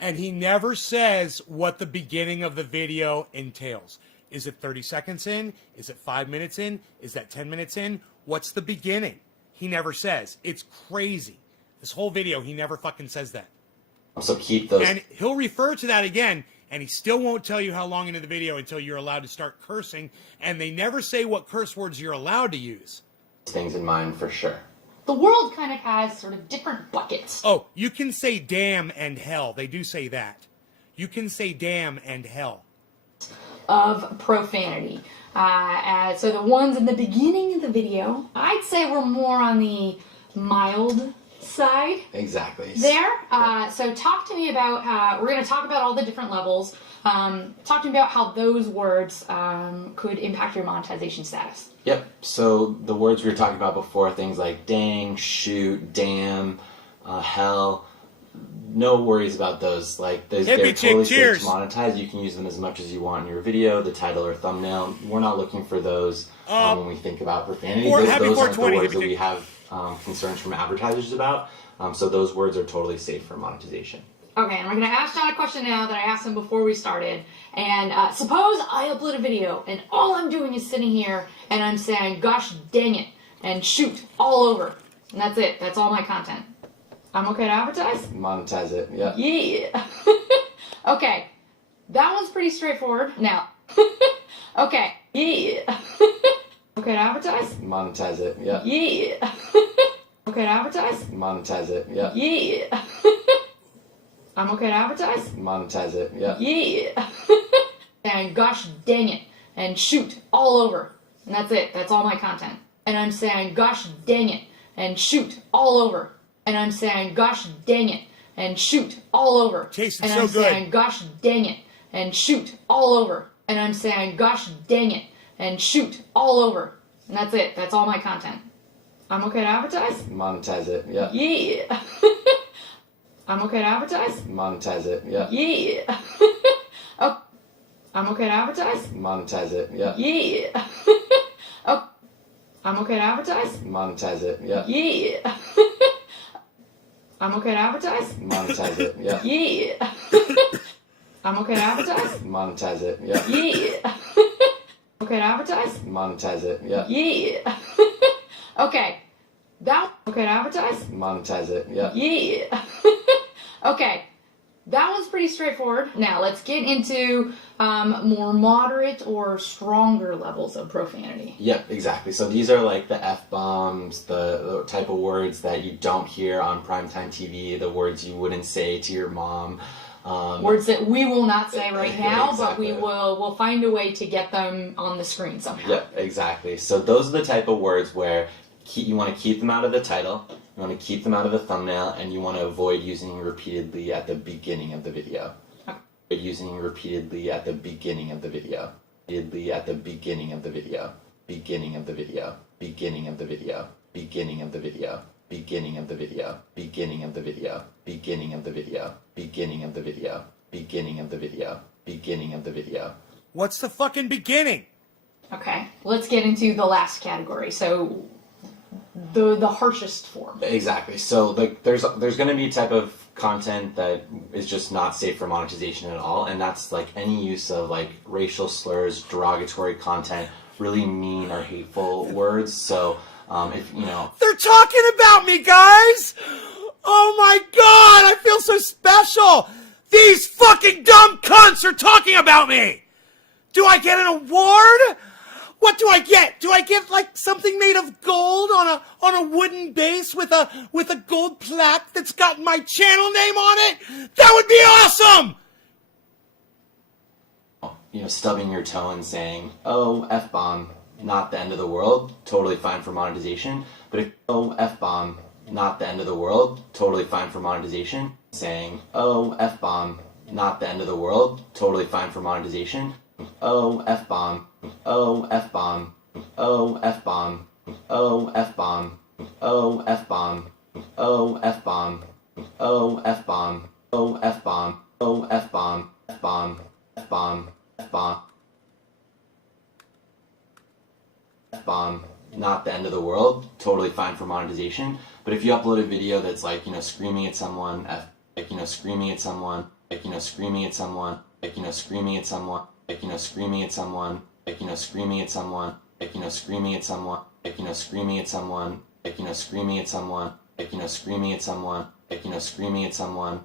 And he never says what the beginning of the video entails. Is it 30 seconds in? Is it 5 minutes in? Is that 10 minutes in? What's the beginning? He never says. It's crazy. This whole video, he never fucking says that. So keep those. And he'll refer to that again, and he still won't tell you how long into the video until you're allowed to start cursing, and they never say what curse words you're allowed to use. Things in mind for sure. The world kind of has sort of different buckets. Oh, you can say damn and hell. They do say that. You can say damn and hell. Of profanity. So the ones in the beginning of the video, I'd say we're more on the mild side. Exactly. There. So talk to me about, we're going to talk about all the different levels. Talk to me about how those words could impact your monetization status. Yep. So the words we were talking about before, things like dang, shoot, damn, hell. No worries about those. Like they're totally safe to monetize. You can use them as much as you want in your video, the title or thumbnail. We're not looking for those when we think about profanity. Those aren't the words that we have concerns from advertisers about. So those words are totally safe for monetization. Okay, and we're going to ask John a question now that I asked him before we started. And suppose I upload a video and all I'm doing is sitting here and I'm saying, gosh dang it, and shoot all over. And that's it. That's all my content. I'm okay to advertise? Monetize it, yeah. Yeah. Okay, that one's pretty straightforward. Now, okay, yeah. Okay to advertise? Monetize it, yeah. Yeah. Okay to advertise? Monetize it, yeah. Yeah. I'm okay to advertise? Monetize it, yeah. Yeah. And gosh dang it, and shoot all over. And that's it. That's all my content. And I'm saying, gosh dang it, and shoot all over. And I'm saying, gosh dang it, and shoot all over. Jason's and so I'm good. saying, gosh dang it, and shoot all over. And I'm saying, gosh dang it, and shoot all over. And that's it. That's all my content. I'm okay to advertise? Monetize it, yeah. Yeah. I'm okay to advertise? Monetize it, yeah. Yeah. Oh, I'm okay to advertise? Monetize it, yeah. Yeah. Oh, I'm okay to advertise? Monetize it, yeah. Yeah. I'm okay to advertise? Monetize it, yeah. Yeah. I'm okay to advertise? Monetize it, yeah. Yeah. Okay to advertise? Monetize it, yeah. Yeah. Okay. That okay to advertise? Monetize it, yeah. Yeah. Okay. That one's pretty straightforward. Now let's get into more moderate or stronger levels of profanity. Yep, exactly. So these are like the F-bombs, the type of words that you don't hear on primetime TV, the words you wouldn't say to your mom. Words that we will not say right now, Exactly. but we'll find a way to get them on the screen somehow. Yep, exactly. So those are the type of words where you want to keep them out of the title, you want to keep them out of the thumbnail, and you want to avoid using repeatedly at the beginning of the video. Okay. Using repeatedly at the beginning of the video. Repeatedly at the beginning of the video. Beginning of the video. Beginning of the video. Beginning of the video. Beginning of the video. Beginning of the video. Beginning of the video. Beginning of the video. Beginning of the video. Beginning of the video. What's the fucking beginning? Okay, let's get into the last category. So the harshest form. Exactly. So like there's going to be a type of content that is just not safe for monetization at all, and that's like any use of like racial slurs, derogatory content, really mean or hateful words. So if you know, They're talking about me, guys! Oh my god, I feel so special! These fucking dumb cunts are talking about me! Do I get an award? What do I get? Do I get like something made of gold on a wooden base with a gold plaque that's got my channel name on it? That would be awesome! you know, stubbing your toe and saying, "Oh, F-bomb, not the end of the world," totally fine for monetization. But if "Oh, F-bomb, not the end of the world, totally fine for monetization. Saying, oh, F-bomb, not the end of the world, totally fine for monetization. Oh, F-bomb, oh, F-bomb, oh, F-bomb, oh, F-bomb, oh, F-bomb, oh, F-bomb, oh, F-bomb, oh, F-bomb, oh, F-bomb, F-bomb, F-bomb, F-bomb, F-bomb, not the end of the world, totally fine for monetization. But if you upload a video that's like, screaming at someone, screaming at someone, screaming at someone, screaming at someone, screaming at someone, screaming at someone, screaming at someone, screaming at someone, screaming at someone, screaming at someone, screaming at someone,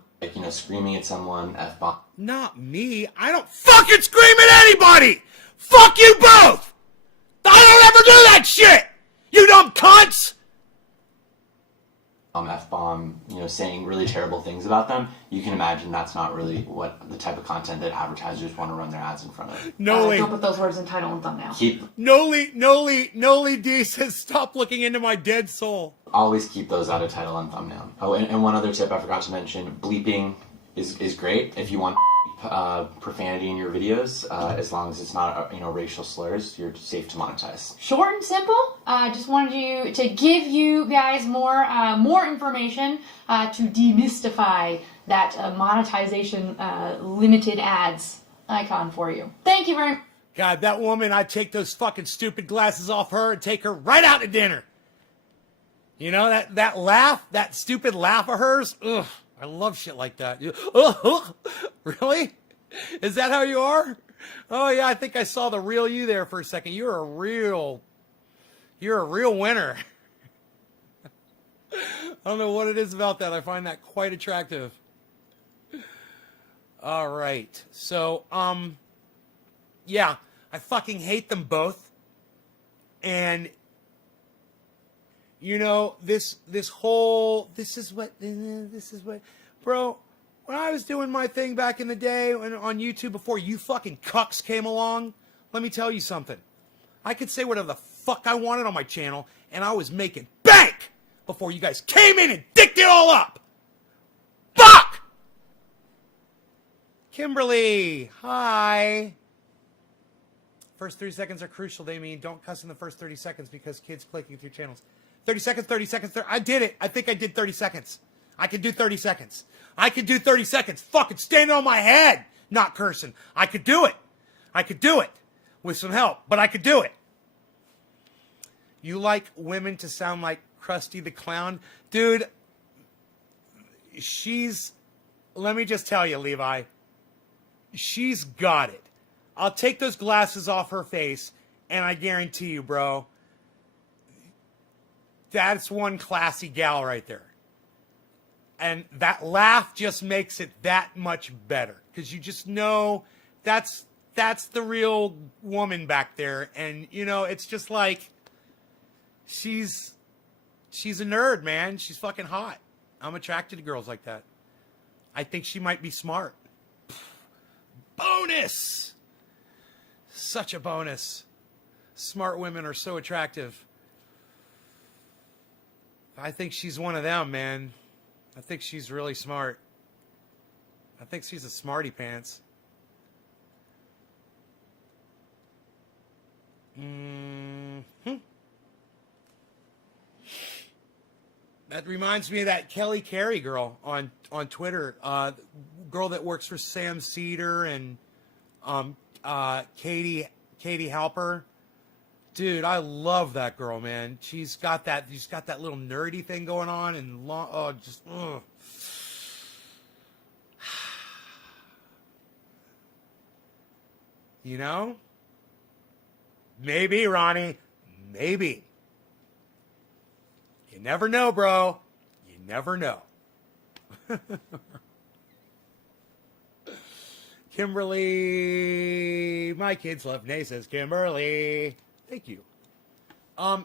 screaming at someone, F-bomb. Not me. I don't fucking scream at anybody! Fuck you both! I don't ever do that shit! You dumb cunts! F-bomb, saying really terrible things about them, you can imagine that's not really what the type of content that advertisers want to run their ads in front of. Don't put those words in title and thumbnail. Noli D says stop looking into my dead soul. Always keep those out of title and thumbnail. Oh, and one other tip I forgot to mention, bleeping is great if you want profanity in your videos, as long as it's not racial slurs, you're safe to monetize. Short and simple. Just wanted to give you guys more information to demystify that monetization limited ads icon for you. Thank you very much. God, that woman, I'd take those fucking stupid glasses off her and take her right out to dinner. You know, that laugh, that stupid laugh of hers, ugh. I love shit like that. Really? Is that how you are? Oh yeah, I think I saw the real you there for a second. You're a real winner. I don't know what it is about that. I find that quite attractive. All right. So, yeah, I fucking hate them both. And this is what, bro, when I was doing my thing back in the day on YouTube before you fucking cucks came along, let me tell you something. I could say whatever the fuck I wanted on my channel, and I was making bank before you guys came in and dicked it all up. Fuck! Kimberly, hi. First 30 seconds are crucial. They mean don't cuss in the first 30 seconds because kids clicking through channels. 30 seconds, 30 seconds. I did it. I think I did 30 seconds. I could do 30 seconds. I could do 30 seconds. Fucking standing on my head, not cursing. I could do it. I could do it with some help, but I could do it. You like women to sound like Krusty the Clown? Dude, let me just tell you, Levi, she's got it. I'll take those glasses off her face, and I guarantee you, bro, that's one classy gal right there. And that laugh just makes it that much better. Because you just know that's the real woman back there. And, it's just like, she's a nerd, man. She's fucking hot. I'm attracted to girls like that. I think she might be smart. Bonus! Such a bonus. Smart women are so attractive. I think she's one of them, man. I think she's really smart. I think she's a smarty pants. That reminds me of that Kelly Carey girl on Twitter. Girl that works for Sam Cedar and Katie Halper. Dude, I love that girl, man. She's got that little nerdy thing going on and Maybe, Ronnie. Maybe. You never know, bro. You never know. Kimberly, my kids love Nay, says Kimberly. Thank you.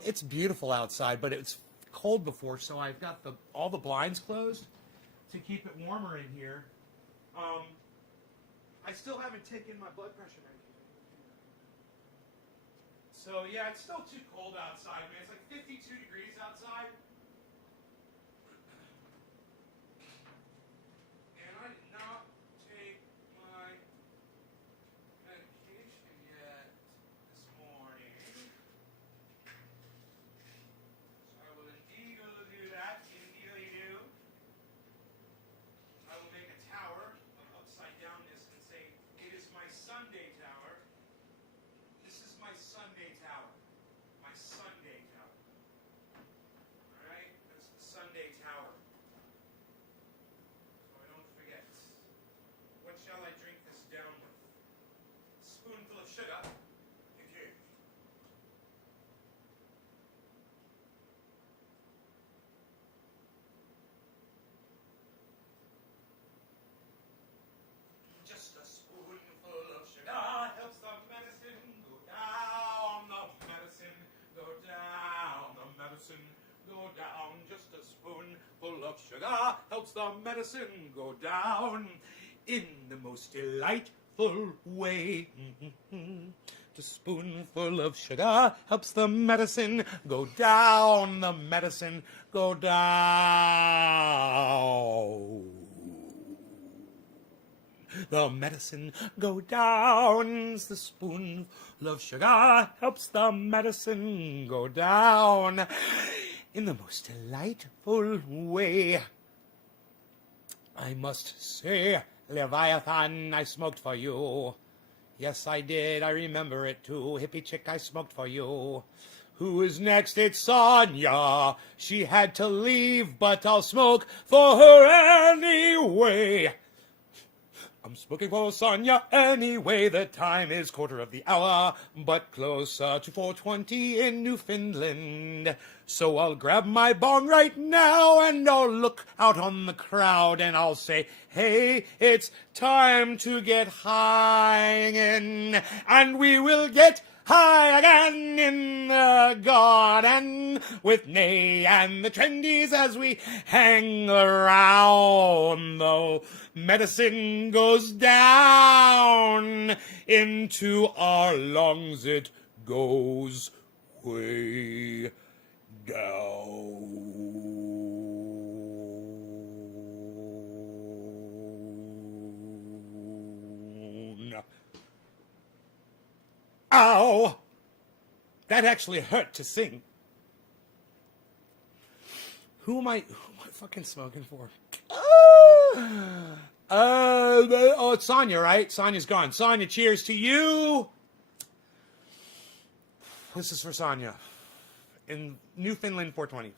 It's beautiful outside, but it's cold before, so I've got all the blinds closed to keep it warmer in here. I still haven't taken my blood pressure medication. So yeah, it's still too cold outside, man. It's like 52 degrees outside. spoonful of sugar. Thank you. Just a spoonful of sugar helps the medicine go down. The medicine go down. The medicine go down. Just a spoonful of sugar helps the medicine go down in the most delightful way. Just a spoonful of sugar helps the medicine go down. The medicine go down. The medicine go down. The spoonful of sugar helps the medicine go down in the most delightful way. I must say, Leviathan, I smoked for you. Yes, I did. I remember it too. Hippie chick, I smoked for you. Who is next? It's Sonia. She had to leave, but I'll smoke for her anyway. I'm smoking for Sonia anyway. The time is 1:15, but closer to 4:20 in Newfoundland. So I'll grab my bong right now and I'll look out on the crowd and I'll say, hey, it's time to get high again. And we will get high again in the garden with Nay and the trendies as we hang around. Though medicine goes down into our lungs, it goes way down. Ow! That actually hurt to sing. Who am I fucking smoking for? Oh, it's Sonia, right? Sonia's gone. Sonia, cheers to you. This is for Sonia. In Newfoundland 420.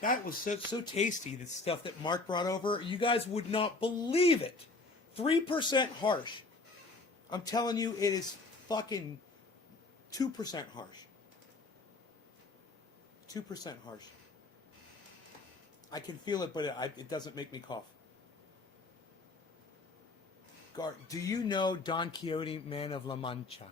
That was so tasty, the stuff that Mark brought over. You guys would not believe it. 3% harsh. I'm telling you, it is fucking 2% harsh. 2% harsh. I can feel it, but it doesn't make me cough. Do you know Don Quixote, Man of La Mancha?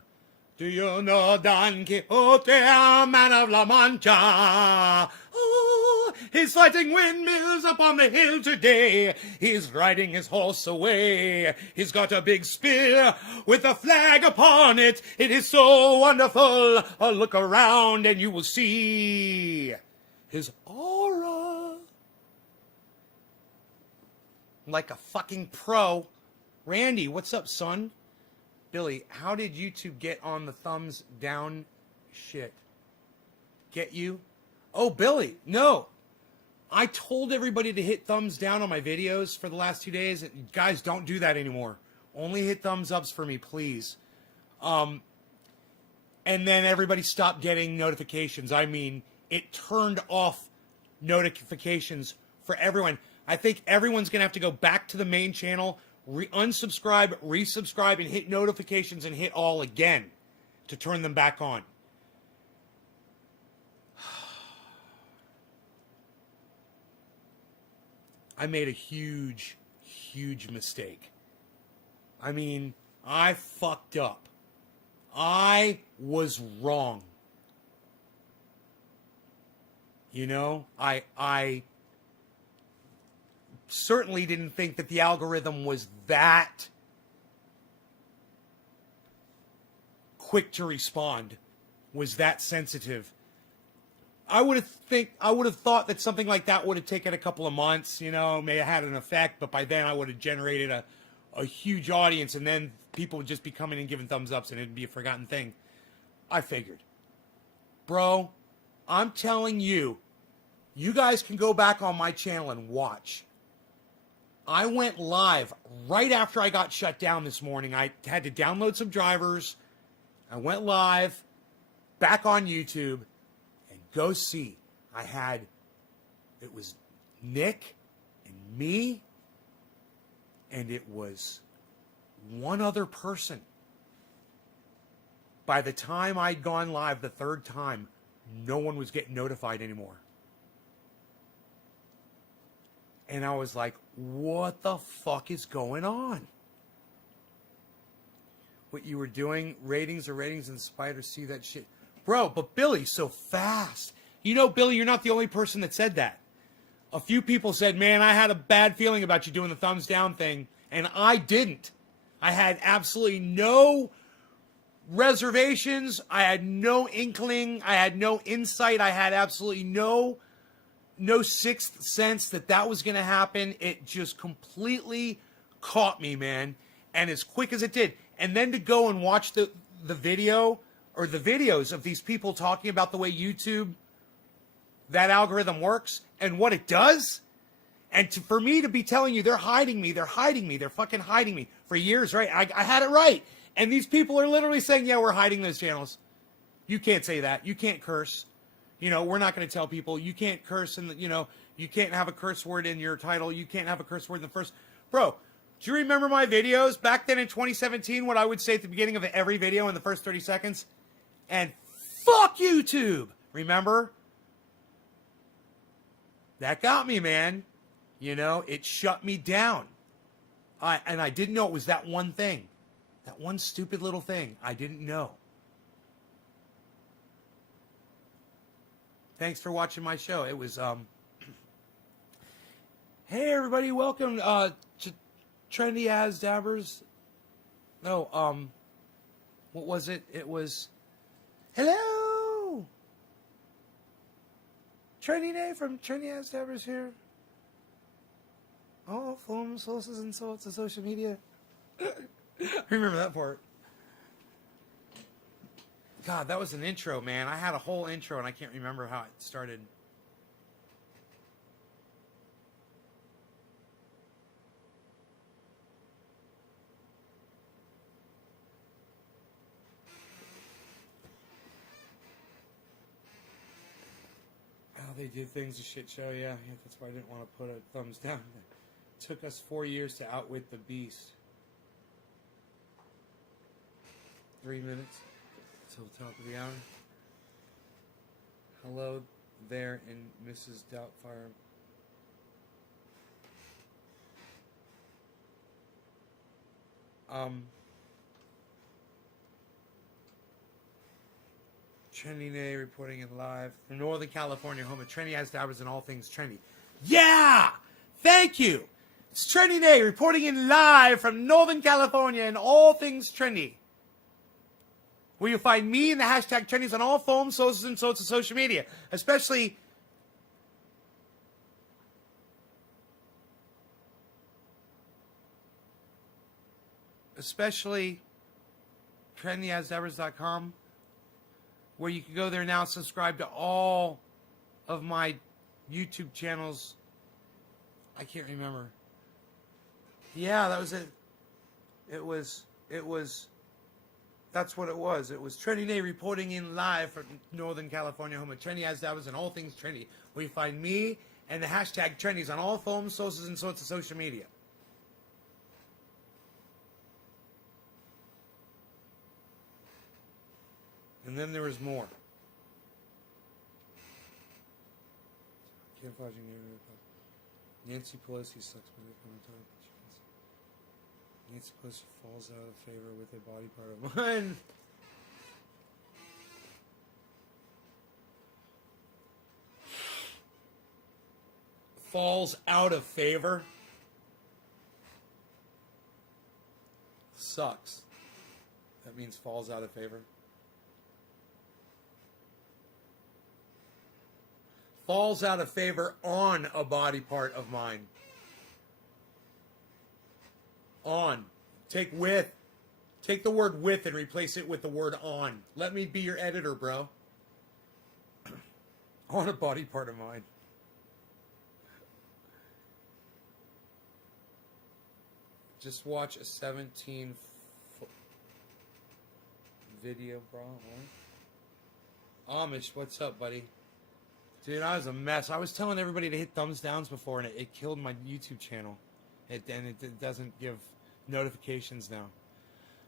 Do you know Don Quixote, Man of La Mancha? Oh, he's fighting windmills up on the hill today. He's riding his horse away. He's got a big spear with a flag upon it. It is so wonderful. Look around and you will see his aura. Like a fucking pro. Randy, what's up, son? Billy, how did YouTube get on the thumbs down shit? Get you? Oh, Billy, no. I told everybody to hit thumbs down on my videos for the last 2 days. Guys, don't do that anymore. Only hit thumbs ups for me, please. And then everybody stopped getting notifications. I mean, it turned off notifications for everyone. I think everyone's going to have to go back to the main channel, unsubscribe, resubscribe, and hit notifications and hit all again to turn them back on. I made a huge, huge mistake. I mean, I fucked up. I was wrong. You know, I certainly didn't think that the algorithm was that quick to respond, was that sensitive. I would have thought that something like that would have taken a couple of months, you know, may have had an effect, but by then I would have generated a huge audience, and then people would just be coming and giving thumbs ups, and it'd be a forgotten thing. I figured. Bro, I'm telling you, you guys can go back on my channel and watch. I went live right after I got shut down this morning. I had to download some drivers. I went live back on YouTube, and go see. It was Nick and me, and it was one other person. By the time I'd gone live the third time, no one was getting notified anymore. And I was like, what the fuck is going on? What you were doing, ratings, and the spiders see that shit. Bro, but Billy's so fast. You know, Billy, you're not the only person that said that. A few people said, man, I had a bad feeling about you doing the thumbs down thing, and I didn't. I had absolutely no reservations. I had no inkling. I had no insight. I had absolutely no sixth sense that was going to happen. It just completely caught me, man. And as quick as it did. And then to go and watch the video or the videos of these people talking about the way YouTube, that algorithm works and what it does. And for me to be telling you, they're hiding me, they're fucking hiding me for years, right? I had it right. And these people are literally saying, yeah, we're hiding those channels. You can't say that. You can't curse. You know, we're not going to tell people you can't curse, and you know, you can't have a curse word in your title. You can't have a curse word in the first. Bro, do you remember my videos back then in 2017? What I would say at the beginning of every video in the first 30 seconds? And fuck YouTube. Remember? That got me, man. You know, it shut me down. And I didn't know it was that one thing. That one stupid little thing. I didn't know. Thanks for watching my show. It was, hey everybody, welcome to Trendy As Dabbers. No, what was it? It was, hello! Trendy Day from Trendy As Dabbers here. Oh, phone sources and sorts of social media. Remember that part. God, that was an intro, man. I had a whole intro and I can't remember how it started. Oh, they did things a shit show, yeah. That's why I didn't want to put a thumbs down. It took us 4 years to outwit the beast. 3 minutes. Till the top of the hour. Hello there, and Mrs. Doubtfire. Trendy Day reporting it live from Northern California, home of Trendy As Dabbers and all things trendy. Yeah! Thank you! It's Trendy Day reporting in live from Northern California and all things trendy. Where you'll find me and the hashtag trendies on all phones, socials, and sorts of social media. Especially trendyasdabbers.com, where you can go there now and subscribe to all of my YouTube channels. I can't remember. Yeah, that was it. It was That's what it was. It was Trendy Day reporting in live from Northern California, home of Trendy As Dabbers and all things trendy. Where you find me and the hashtag trendies on all phones, socials, and sorts of social media. And then there was more. Nancy Pelosi sucks my commentary. Nancy Pelosi falls out of favor with a body part of mine. falls out of favor. Sucks. That means falls out of favor. Falls out of favor on a body part of mine. On. Take with. Take the word with and replace it with the word on. Let me be your editor, bro. On a body part of mine. Just watch a 17-foot video, bro. Amish, what's up, buddy? Dude, I was a mess. I was telling everybody to hit thumbs downs before, and it killed my YouTube channel. It doesn't give notifications now.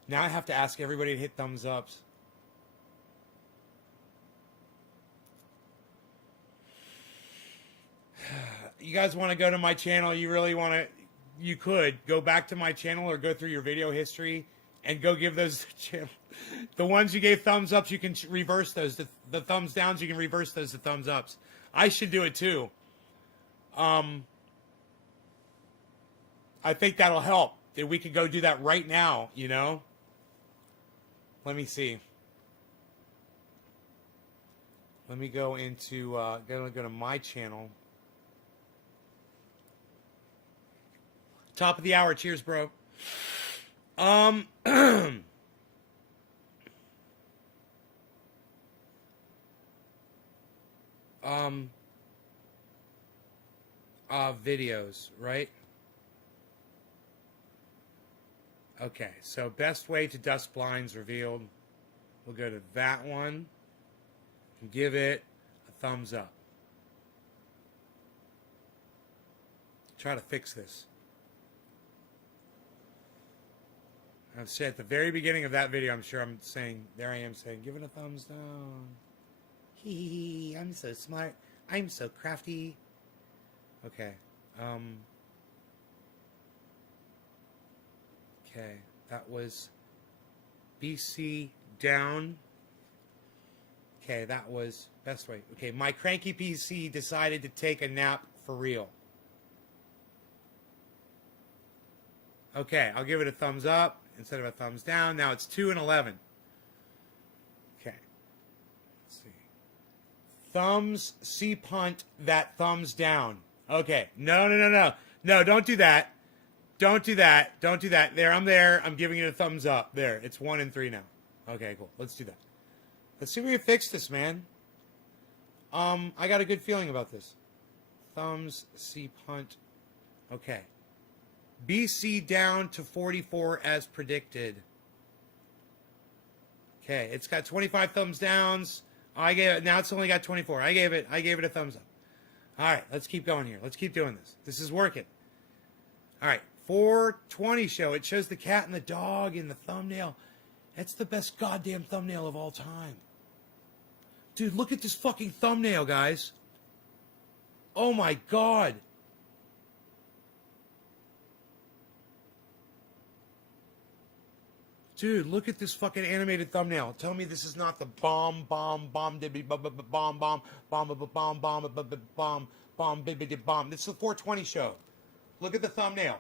Now I have to ask everybody to hit thumbs ups. You guys want to go to my channel? You really want to? You could go back to my channel or go through your video history and go give those the ones you gave thumbs ups. You can reverse those. The thumbs downs, you can reverse those to thumbs ups. I should do it too. I think that'll help. That we could go do that right now. You know. Let me see. Let me go into go to my channel. Top of the hour. Cheers, bro. Videos, right? Okay, so best way to dust blinds revealed. We'll go to that one and give it a thumbs up. Try to fix this. I've said at the very beginning of that video, I'm sure I'm saying, there I am saying, give it a thumbs down. Hee hee hee, I'm so smart. I'm so crafty. Okay. Okay, that was BC down. Okay, that was best way. Okay, my cranky PC decided to take a nap for real. Okay, I'll give it a thumbs up instead of a thumbs down. Now it's 2 and 11. Okay. Let's see. Thumbs C punt that thumbs down. Okay. No. No, don't do that. Don't do that. Don't do that. There, I'm there. I'm giving it a thumbs up. There. It's 1 and 3 now. Okay, cool. Let's do that. Let's see if we can fix this, man. I got a good feeling about this. Thumbs C punt. Okay. BC down to 44 as predicted. Okay, it's got 25 thumbs downs. I gave it. Now it's only got 24. I gave it a thumbs up. All right, let's keep going here. Let's keep doing this. This is working. All right, 420 show. It shows the cat and the dog in the thumbnail. That's the best goddamn thumbnail of all time. Dude, look at this fucking thumbnail, guys. Oh my god. Dude, look at this fucking animated thumbnail. Tell me this is not the bomb, dibby, bomb. This is the 420 show. Look at the thumbnail.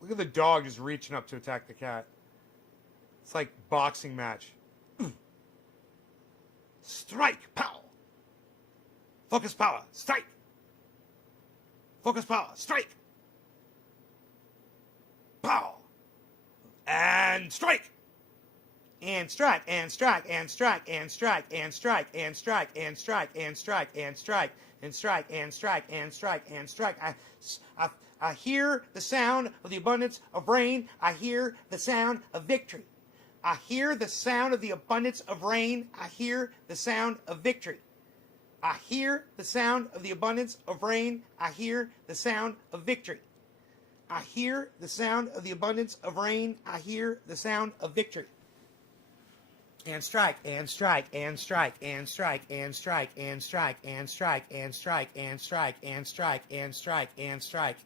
Look at the dog just reaching up to attack the cat. It's like boxing match. Strike, pow. Focus power, strike. Focus power, strike. Pow. And strike. And strike, and strike, and strike, and strike, and strike, and strike, and strike, and strike, and strike, and strike, and strike, and strike, and strike. I hear the sound of the abundance of rain. I hear the sound of victory. I hear the sound of the abundance of rain. I hear the sound of victory. I hear the sound of the abundance of rain. I hear the sound of victory. I hear the sound of the abundance of rain. I hear the sound of victory. And strike, and strike, and strike, and strike, and strike, and strike, and strike, and strike, and strike, and strike, and strike, and strike.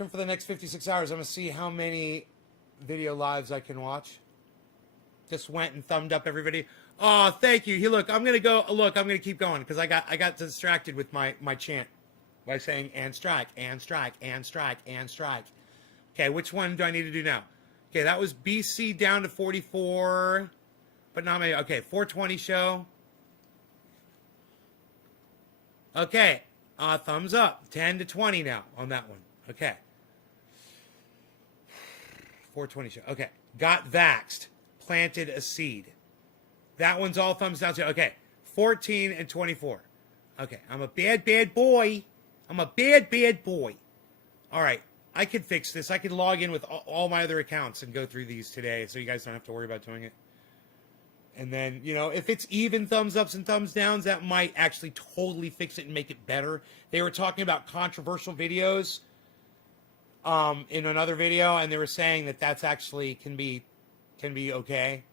Trim for the next 56 hours. I'm going to see how many video lives I can watch. Just went and thumbed up everybody. Oh, thank you. Look, I'm going to go. Look, I'm going to keep going because I got distracted with my chant by saying and strike, and strike, and strike, and strike. Okay, which one do I need to do now? Okay, that was BC down to 44, but not many. Okay, 420 show. Okay, thumbs up. 10 to 20 now on that one. Okay. 420 show. Okay, got vaxxed. Planted a seed. That one's all thumbs down. Okay, 14 and 24. Okay, I'm a bad boy. I'm a bad boy. All right, I could fix this. I could log in with all my other accounts and go through these today so you guys don't have to worry about doing it. And then, you know, if it's even thumbs ups and thumbs downs, that might actually totally fix it and make it better. They were talking about controversial videos in another video, and they were saying that that's actually can be okay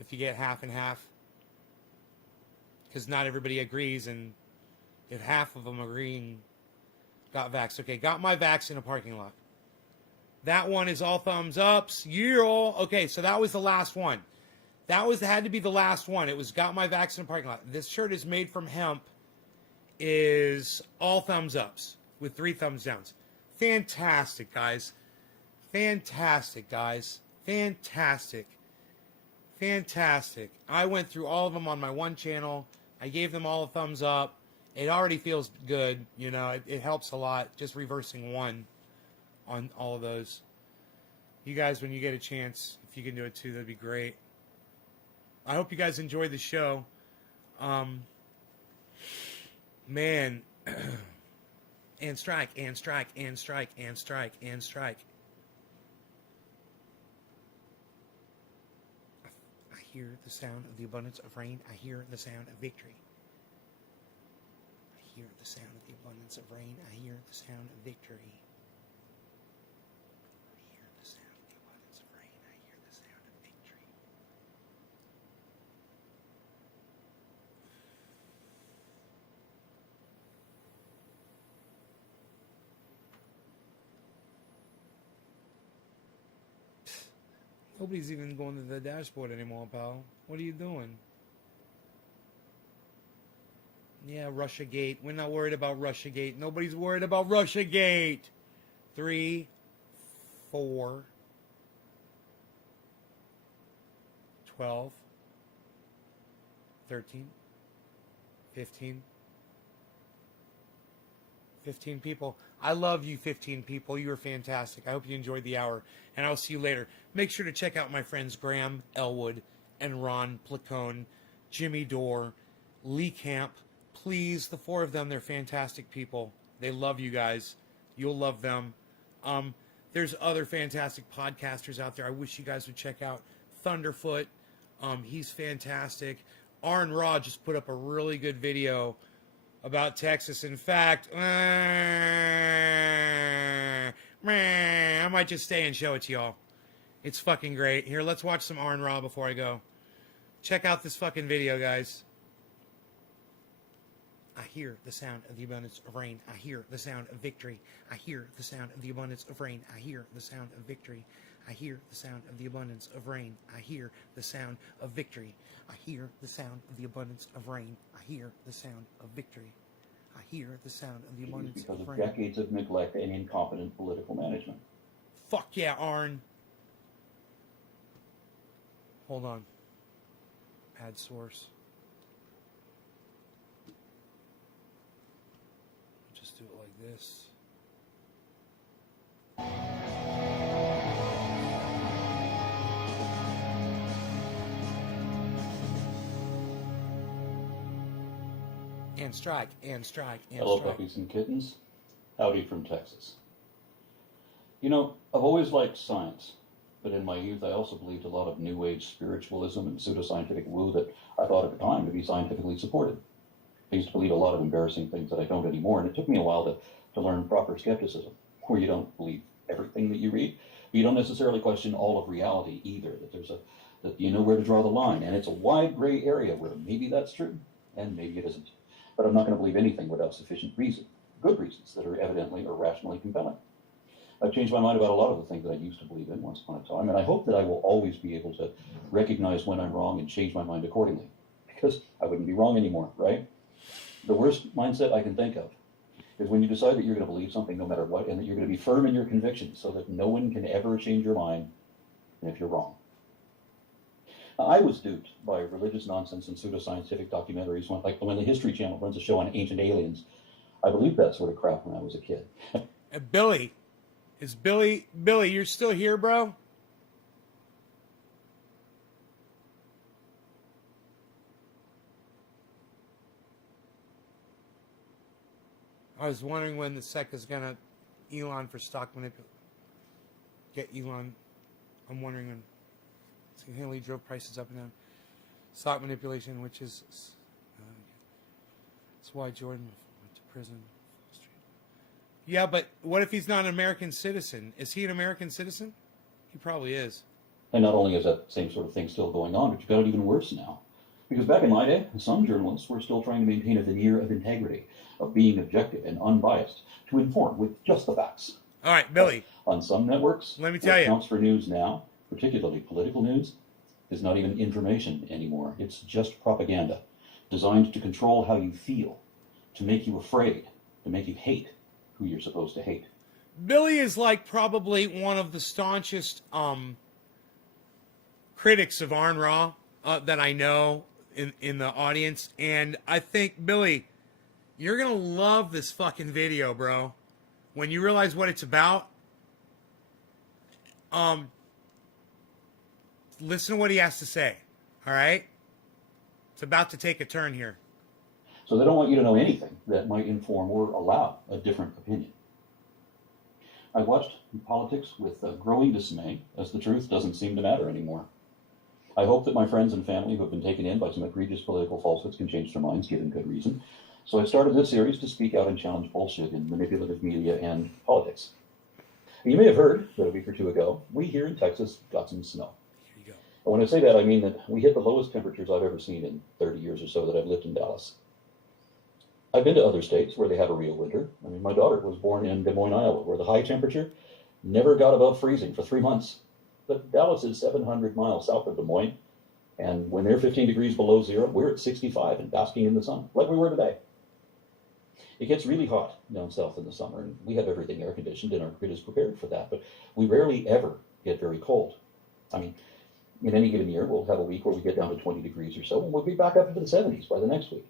if you get half and half, because not everybody agrees, and if half of them agree and got vaxxed. Okay, got my vax in a parking lot. That one is all thumbs ups. Yeah. Okay, so that was the last one. Had to be the last one. It was got my vax in a parking lot. This shirt is made from hemp. Is all thumbs ups with 3 thumbs downs. Fantastic, guys. Fantastic, guys. Fantastic. Fantastic. I went through all of them on my one channel. I gave them all a thumbs up. It already feels good. You know, it helps a lot. Just reversing 1 on all of those. You guys, when you get a chance, if you can do it too, that'd be great. I hope you guys enjoyed the show. Man. And strike, and strike, and strike, and strike, and strike. I hear the sound of the abundance of rain. I hear the sound of victory. I hear the sound of the abundance of rain. I hear the sound of victory. I hear the sound of the abundance of rain. I hear the sound of victory. Nobody's even going to the dashboard anymore, pal. What are you doing? Yeah, Russiagate. We're not worried about Russiagate. Nobody's worried about Russiagate. 3, 4, 12, 13, 15. 15 people. I love you, 15 people. You are fantastic. I hope you enjoyed the hour, and I'll see you later. Make sure to check out my friends Graham Elwood and Ron Placone, Jimmy Dorr, Lee Camp. Please, the 4 of them, they're fantastic people. They love you guys. You'll love them. There's other fantastic podcasters out there I wish you guys would check out. Thunderfoot, he's fantastic. Arn Raw just put up a really good video about Texas. In fact, I might just stay and show it to y'all. It's fucking great. Here, let's watch some Arn Raw before I go. Check out this fucking video, guys. I hear the sound of the abundance of rain. I hear the sound of victory. I hear the sound of the abundance of rain. I hear the sound of victory. I hear the sound of the abundance of rain. I hear the sound of victory. I hear the sound of the abundance of rain. I hear the sound of victory. I hear the sound of the abundance because of of rain. decades of neglect and incompetent political management. Fuck yeah, Arn. Hold on. Add source. Just do it like this. And strike, and strike, and Hello, strike. puppies and kittens. Howdy from Texas. You know, I've always liked science, but in my youth I also believed a lot of New Age spiritualism and pseudoscientific woo that I thought at the time to be scientifically supported. I used to believe a lot of embarrassing things that I don't anymore, and it took me a while to learn proper skepticism, where you don't believe everything that you read, but you don't necessarily question all of reality either, that you know where to draw the line, and it's a wide gray area where maybe that's true, and maybe it isn't. But I'm not going to believe anything without sufficient reason, good reasons that are evidently or rationally compelling. I've changed my mind about a lot of the things that I used to believe in once upon a time, and I hope that I will always be able to recognize when I'm wrong and change my mind accordingly, because I wouldn't be wrong anymore, right? The worst mindset I can think of is when you decide that you're going to believe something no matter what, and that you're going to be firm in your convictions so that no one can ever change your mind if you're wrong. I was duped by religious nonsense and pseudoscientific documentaries, like when the History Channel runs a show on ancient aliens. I believed that sort of crap when I was a kid. Billy, Billy, you're still here, bro? I was wondering when the SEC is gonna Elon for stock manipulation. Get Elon. I'm wondering when significantly drove prices up and down. Stock manipulation, which is that's why Jordan went to prison. Yeah, but what if he's not an American citizen? Is he an American citizen? He probably is. And not only is that same sort of thing still going on, but you've got it even worse now. Because back in my day, some journalists were still trying to maintain a veneer of integrity, of being objective and unbiased, to inform with just the facts. All right, Billy. But on some networks, let me tell what you, counts for news now, particularly political news, is not even information anymore. It's just propaganda, designed to control how you feel, to make you afraid, to make you hate who you're supposed to hate. Billy is like probably one of the staunchest critics of Arn Ra that I know in the audience, and I think, Billy, you're gonna love this fucking video, bro. When you realize what it's about, listen to what he has to say. All right, it's about to take a turn here. So they don't want you to know anything that might inform or allow a different opinion. I watched politics with growing dismay, as the truth doesn't seem to matter anymore. I hope that my friends and family who have been taken in by some egregious political falsehoods can change their minds, given good reason. So I started this series to speak out and challenge bullshit in manipulative media and politics. You may have heard that a week or two ago, we here in Texas got some snow. Here you go. And when I say that, I mean that we hit the lowest temperatures I've ever seen in 30 years or so that I've lived in Dallas. I've been to other states where they have a real winter. I mean, my daughter was born in Des Moines, Iowa, where the high temperature never got above freezing for 3 months. But Dallas is 700 miles south of Des Moines, and when they're 15 degrees below zero, we're at 65 and basking in the sun, like we were today. It gets really hot down south in the summer, and we have everything air conditioned, and our grid is prepared for that, but we rarely ever get very cold. I mean, in any given year, we'll have a week where we get down to 20 degrees or so, and we'll be back up into the 70s by the next week.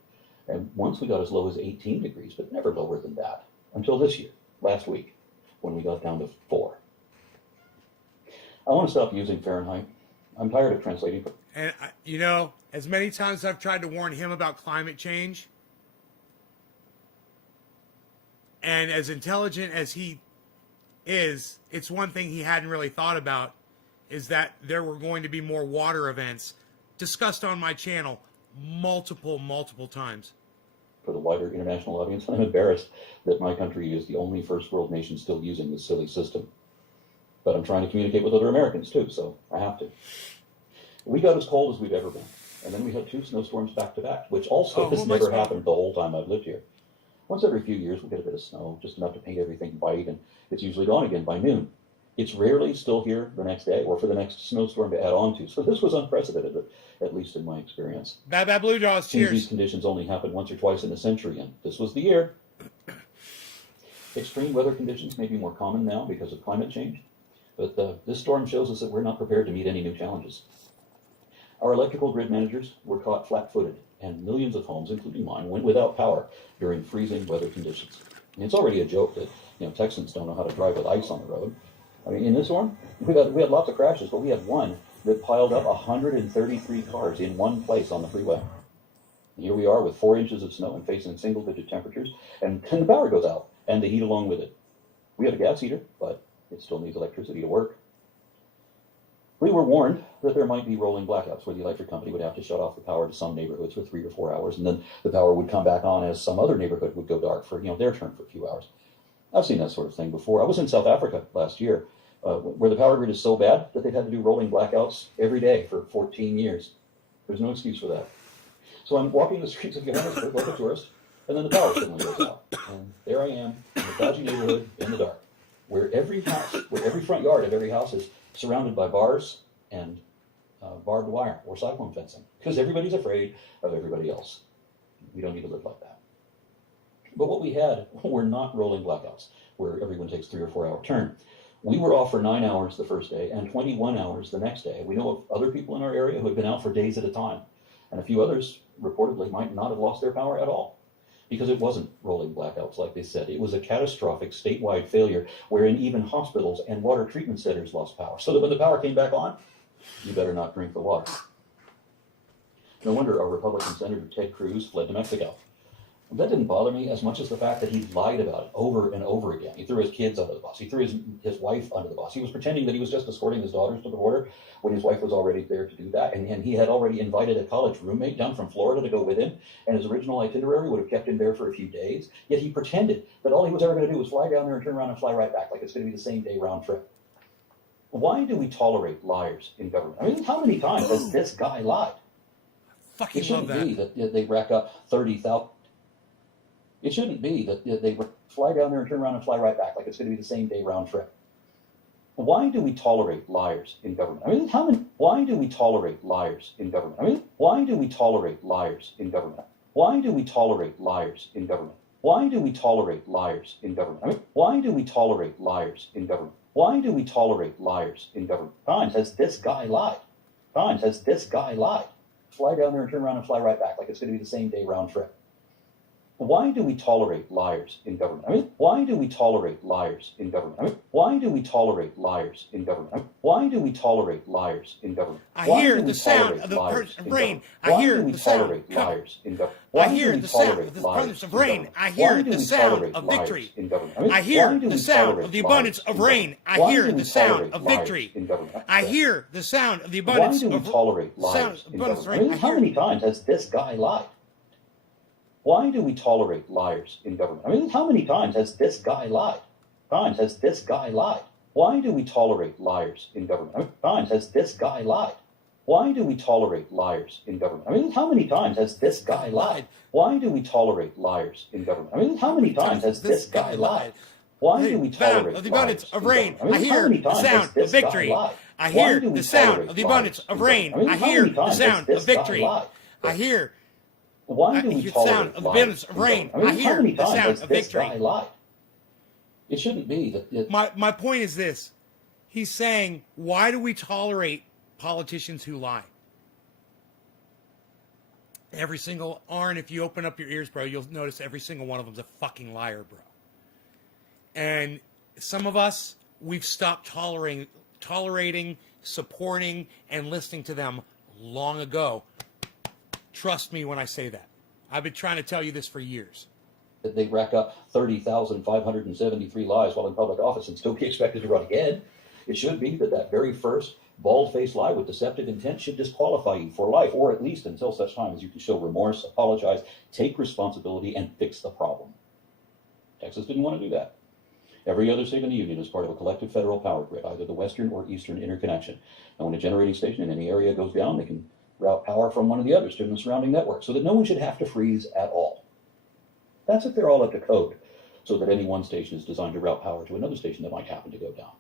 And once we got as low as 18 degrees, but never lower than that, until this year, last week, when we got down to 4. I want to stop using Fahrenheit. I'm tired of translating. And, you know, as many times as I've tried to warn him about climate change, and as intelligent as he is, it's one thing he hadn't really thought about, is that there were going to be more water events discussed on my channel multiple times. For the wider international audience, I'm embarrassed that my country is the only first world nation still using this silly system. But I'm trying to communicate with other Americans too, so I have to. We got as cold as we've ever been. And then we had 2 snowstorms back to back, which also has never happened the whole time I've lived here. Once every few years, we get a bit of snow, just enough to paint everything white, and it's usually gone again by noon. It's rarely still here the next day or for the next snowstorm to add on to. So this was unprecedented, at least in my experience. Bad Blue Jaws, cheers. These conditions only happen once or twice in a century, and this was the year. Extreme weather conditions may be more common now because of climate change, but this storm shows us that we're not prepared to meet any new challenges. Our electrical grid managers were caught flat-footed, and millions of homes, including mine, went without power during freezing weather conditions. And it's already a joke that Texans don't know how to drive with ice on the road. I mean, in this storm, we had lots of crashes, but we had one that piled up 133 cars in one place on the freeway. Here we are with 4 inches of snow and facing single-digit temperatures, and the power goes out, and the heat along with it. We have a gas heater, but it still needs electricity to work. We were warned that there might be rolling blackouts where the electric company would have to shut off the power to some neighborhoods for 3 or 4 hours, and then the power would come back on as some other neighborhood would go dark for their turn for a few hours. I've seen that sort of thing before. I was in South Africa last year, where the power grid is so bad that they've had to do rolling blackouts every day for 14 years. There's no excuse for that. So I'm walking the streets of Johannesburg like a tourist, and then the power suddenly goes out. And there I am, in a dodgy neighborhood, in the dark. where every front yard of every house is surrounded by bars and barbed wire or cyclone fencing, because everybody's afraid of everybody else. We don't need to live like that. But what we had were not rolling blackouts, where everyone takes 3 or 4 hour turn. We were off for 9 hours the first day and 21 hours the next day. We know of other people in our area who had been out for days at a time, and a few others reportedly might not have lost their power at all, because it wasn't rolling blackouts like they said. It was a catastrophic statewide failure wherein even hospitals and water treatment centers lost power, so that when the power came back on, you better not drink the water. No wonder our Republican Senator Ted Cruz fled to Mexico. That didn't bother me as much as the fact that he lied about it over and over again. He threw his kids under the bus. He threw his wife under the bus. He was pretending that he was just escorting his daughters to the border when his wife was already there to do that. And he had already invited a college roommate down from Florida to go with him. And his original itinerary would have kept him there for a few days. Yet he pretended that all he was ever going to do was fly down there and turn around and fly right back, like it's going to be the same day round trip. Why do we tolerate liars in government? I mean, how many times has this guy lied? Fucking It shouldn't love that. be that they rack up 30,000. It shouldn't be that they fly down there and turn around and fly right back, like it's going to be the same day round trip. Why do we tolerate liars in government? I mean, why do we tolerate liars in government? I mean, why do we tolerate liars in government? Why do we tolerate liars in government? Why do we tolerate liars in government? I mean, why do we tolerate liars in government? Why do we tolerate liars in government? Times has this guy lied. Times has this guy lied. Fly down there and turn around and fly right back, like it's going to be the same day round trip. Why do we tolerate liars in government? I mean, why do we tolerate liars in government? I mean, why do we tolerate liars in government? I mean, why do we tolerate liars in government? I hear the sound of the rain. I hear the sound of liars in government. I hear the sound of the abundance of rain. I hear the sound of victory. I hear the sound of the abundance of rain. I hear the sound of victory. I hear the sound of the abundance of rain. How many times has this guy lied? Why do we tolerate liars in government? I mean, how many times has this guy lied? Times has this guy lied? Why do we tolerate liars in government? I mean, times has this guy lied? Why do we tolerate liars in government? I mean, how many times has this guy lied? Why do we tolerate liars in government? I mean, how many times has this guy lied? Why do we tolerate of the abundance of rain? I hear the sound of victory. I hear the sound of the abundance of rain. I hear the sound of victory. I hear. Why do we the sound of the abundance of rain. I hear the sound of victory. It shouldn't be that. My point is this. He's saying, why do we tolerate politicians who lie? Every single, Arn, if you open up your ears, bro, you'll notice every single one of them's a fucking liar, bro. And some of us, we've stopped tolerating, supporting, and listening to them long ago. Trust me when I say that. I've been trying to tell you this for years. They rack up 30,573 lies while in public office and still be expected to run again. It should be that very first bald-faced lie with deceptive intent should disqualify you for life, or at least until such time as you can show remorse, apologize, take responsibility, and fix the problem. Texas didn't want to do that. Every other state in the union is part of a collective federal power grid, either the western or eastern interconnection. And when a generating station in any area goes down, they can route power from one of the others to the surrounding network so that no one should have to freeze at all. That's if they're all up to code, so that any one station is designed to route power to another station that might happen to go down.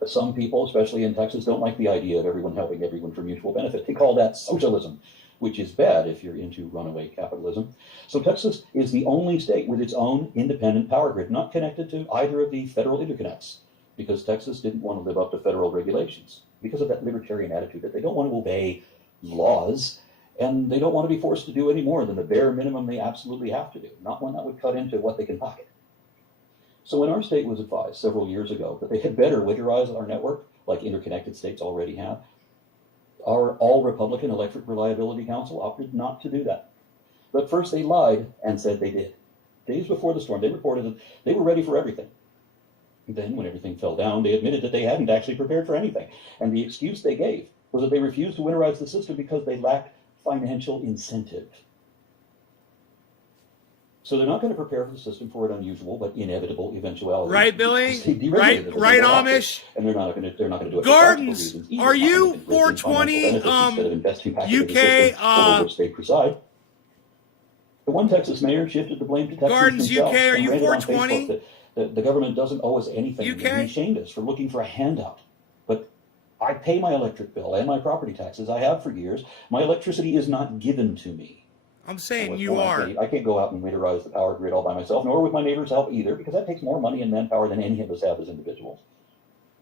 But some people, especially in Texas, don't like the idea of everyone helping everyone for mutual benefit. They call that socialism, which is bad if you're into runaway capitalism. So Texas is the only state with its own independent power grid, not connected to either of the federal interconnects, because Texas didn't want to live up to federal regulations, because of that libertarian attitude that they don't want to obey laws, and they don't want to be forced to do any more than the bare minimum they absolutely have to do, not one that would cut into what they can pocket. So when our state was advised several years ago that they had better winterize our network, like interconnected states already have, our all-Republican Electric Reliability Council opted not to do that. But first they lied and said they did. Days before the storm, they reported that they were ready for everything. Then, when everything fell down, they admitted that they hadn't actually prepared for anything. And the excuse they gave was that they refused to winterize the system because they lacked financial incentive. So they're not going to prepare for the system for an unusual but inevitable eventuality. Right, Billy? Right, Amish? And they're not going to do it. Gardens, are you 420 UK which they preside. The one Texas mayor shifted the blame to Texas Gardens himself UK, are and you ranted on 420? Facebook The government doesn't owe us anything. UK? He shamed us for looking for a handout. But I pay my electric bill and my property taxes. I have for years. My electricity is not given to me. I'm saying So you are. I can't go out and winterize the power grid all by myself, nor with my neighbor's help either, because that takes more money and manpower than any of us have as individuals.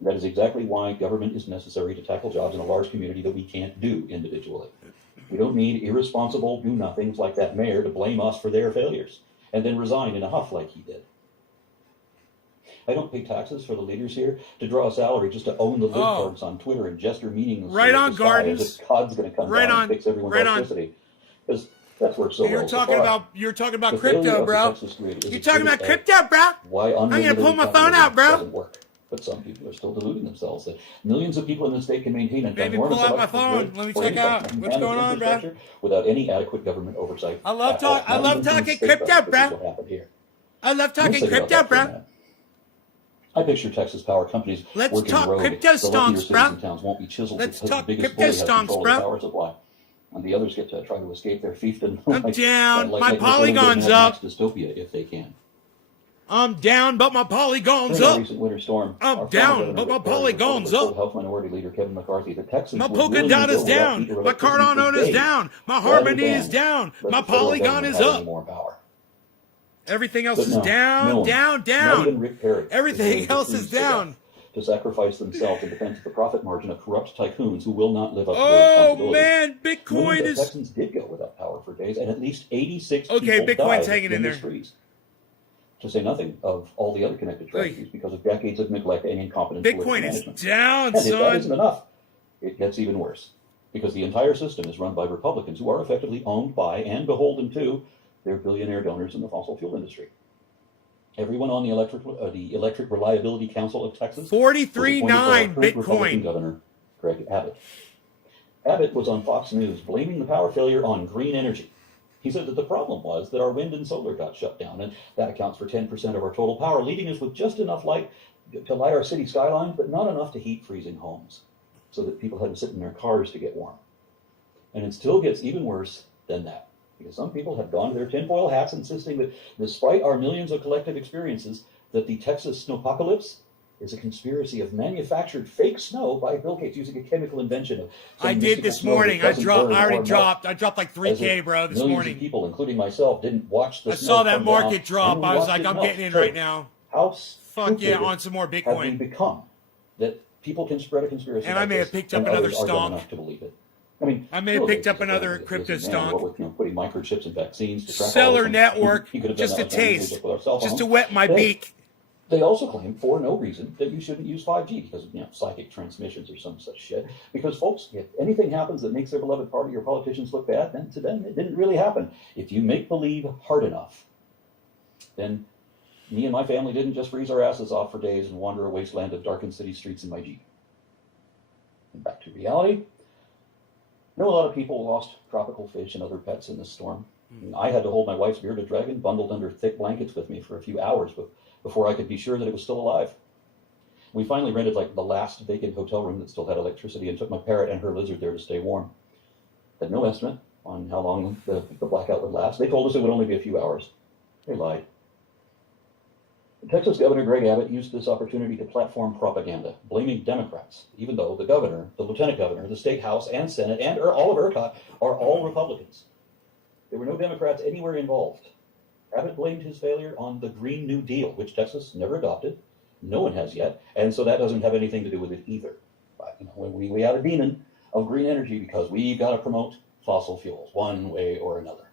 That is exactly why government is necessary to tackle jobs in a large community that we can't do individually. We don't need irresponsible do-nothings like that mayor to blame us for their failures and then resign in a huff like he did. I don't pay taxes for the leaders here to draw a salary just to own the libtards on Twitter and gesture meaninglessly. Right on, Gardens. As if God's going to come down and fix everyone's electricity. Because that's worked so well. You're talking about crypto, bro. You're talking about crypto, bro. Why I'm gonna pull my phone out, bro. Doesn't work. But some people are still deluding themselves that millions of people in the state can maintain an Maybe pull out my phone. Let me check out what's going on, bro. Without any adequate government oversight. I love talking crypto, bro. I love talking crypto, bro. I picture Texas power companies Let's talk crypto stonks, bro. Towns won't be chiseled. Let's because talk the biggest crypto bully has stonks, control of bro. the power supply. And the others get to try to escape their fiefdom. I'm down. My polygon's up. Dystopia if they can. I'm down, but my polygon's During up. a recent winter storm, I'm down, but my polygon's up. Health Minority Leader Kevin McCarthy, the Texans My polka dot is down. My Cardano is down. My Harmony is down. My polygon is up. Everything else is down, down, down. Everything else is down. To sacrifice themselves in defense of the profit margin of corrupt tycoons who will not live up to their responsibilities. Oh man, Bitcoin is. Texans did go without power for days, and at least 86 Okay, people Bitcoin's died hanging in there. the streets. To say nothing of all the other connected tragedies because of decades of neglect and incompetence. Bitcoin is down, and if that son. isn't enough, it gets even worse because the entire system is run by Republicans who are effectively owned by and beholden to their billionaire donors in the fossil fuel industry. Everyone on the Electric Reliability Council of Texas 43.9 Republican Bitcoin. Governor Greg Abbott. Abbott was on Fox News blaming the power failure on green energy. He said that the problem was that our wind and solar got shut down, and that accounts for 10% of our total power, leaving us with just enough light to light our city skyline, but not enough to heat freezing homes, so that people had to sit in their cars to get warm. And it still gets even worse than that, because some people have gone to their tinfoil hats insisting that despite our millions of collective experiences, that the Texas snowpocalypse is a conspiracy of manufactured fake snow by Bill Gates using a chemical invention. I did this morning. I already dropped like 3K, bro, this morning. Of people, including myself, didn't watch the I saw that market drop. I was like, I'm getting in right now. Fuck yeah, on some more Have we Bitcoin. become that people can spread a conspiracy? And I may have picked up another stonk. To believe it. I mean, I may have picked up another crypto stonk. With, putting microchips in vaccines to track Seller all of them. network, He could have just done a that with taste, our cell just to phones. wet my beak. They also claim, for no reason, that you shouldn't use 5G because of psychic transmissions or some such shit. Because, folks, if anything happens that makes their beloved party or politicians look bad, then to them it didn't really happen. If you make believe hard enough, then me and my family didn't just freeze our asses off for days and wander a wasteland of darkened city streets in my Jeep. And back to reality. I know a lot of people lost tropical fish and other pets in this storm. I had to hold my wife's bearded dragon bundled under thick blankets with me for a few hours before I could be sure that it was still alive. We finally rented like the last vacant hotel room that still had electricity and took my parrot and her lizard there to stay warm. Had no estimate on how long the blackout would last. They told us it would only be a few hours. They lied. Texas Governor Greg Abbott used this opportunity to platform propaganda, blaming Democrats, even though the governor, the lieutenant governor, the state house and Senate, and all of ERCOT are all Republicans. There were no Democrats anywhere involved. Abbott blamed his failure on the Green New Deal, which Texas never adopted. No one has yet, and so that doesn't have anything to do with it either. But we have a demon of green energy because we've got to promote fossil fuels one way or another.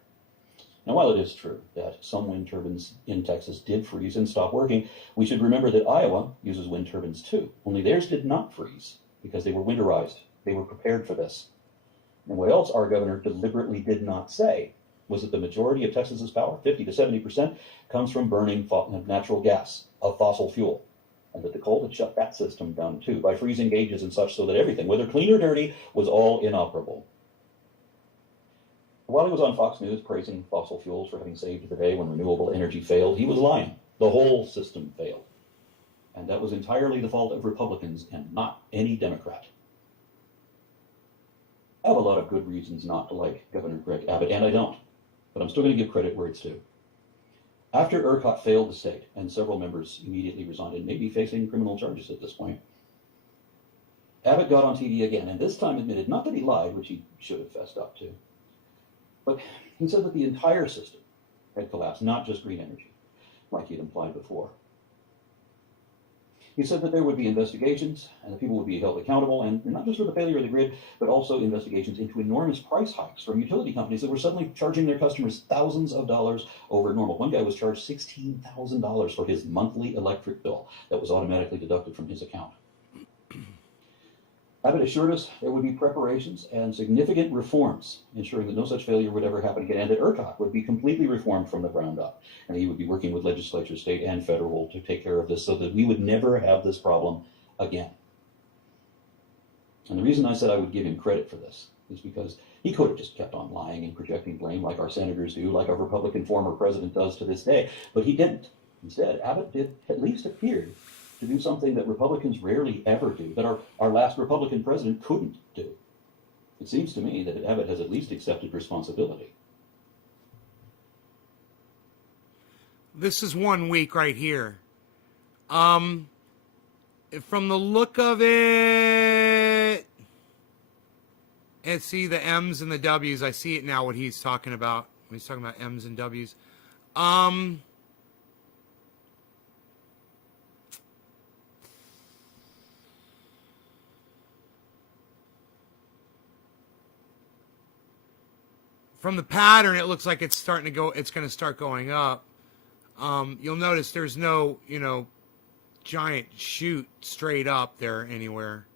Now, while it is true that some wind turbines in Texas did freeze and stop working, we should remember that Iowa uses wind turbines too, only theirs did not freeze because they were winterized. They were prepared for this. And what else our governor deliberately did not say was that the majority of Texas's power, 50 to 70%, comes from burning natural gas, of fossil fuel. And that the cold had shut that system down too by freezing gauges and such so that everything, whether clean or dirty, was all inoperable. While he was on Fox News praising fossil fuels for having saved the day when renewable energy failed, he was lying. The whole system failed. And that was entirely the fault of Republicans and not any Democrat. I have a lot of good reasons not to like Governor Greg Abbott, and I don't. But I'm still going to give credit where it's due. After ERCOT failed the state, and several members immediately resigned and may be facing criminal charges at this point, Abbott got on TV again, and this time admitted not that he lied, which he should have fessed up to, but he said that the entire system had collapsed, not just green energy, like he'd implied before. He said that there would be investigations and that people would be held accountable, and not just for the failure of the grid, but also investigations into enormous price hikes from utility companies that were suddenly charging their customers thousands of dollars over normal. One guy was charged $16,000 for his monthly electric bill that was automatically deducted from his account. Abbott assured us there would be preparations and significant reforms, ensuring that no such failure would ever happen again, and that ERCOT would be completely reformed from the ground up. And he would be working with legislatures, state and federal, to take care of this so that we would never have this problem again. And the reason I said I would give him credit for this is because he could have just kept on lying and projecting blame like our senators do, like our Republican former president does to this day, but he didn't. Instead, Abbott did at least appear to do something that Republicans rarely ever do, that our last Republican president couldn't do. It seems to me that Abbott has at least accepted responsibility. This is 1 week right here. From the look of it, and see the M's and the W's. I see it now, what he's talking about. When he's talking about M's and W's. From the pattern, it looks like it's starting to go. It's going to start going up. You'll notice there's no, giant shoot straight up there anywhere.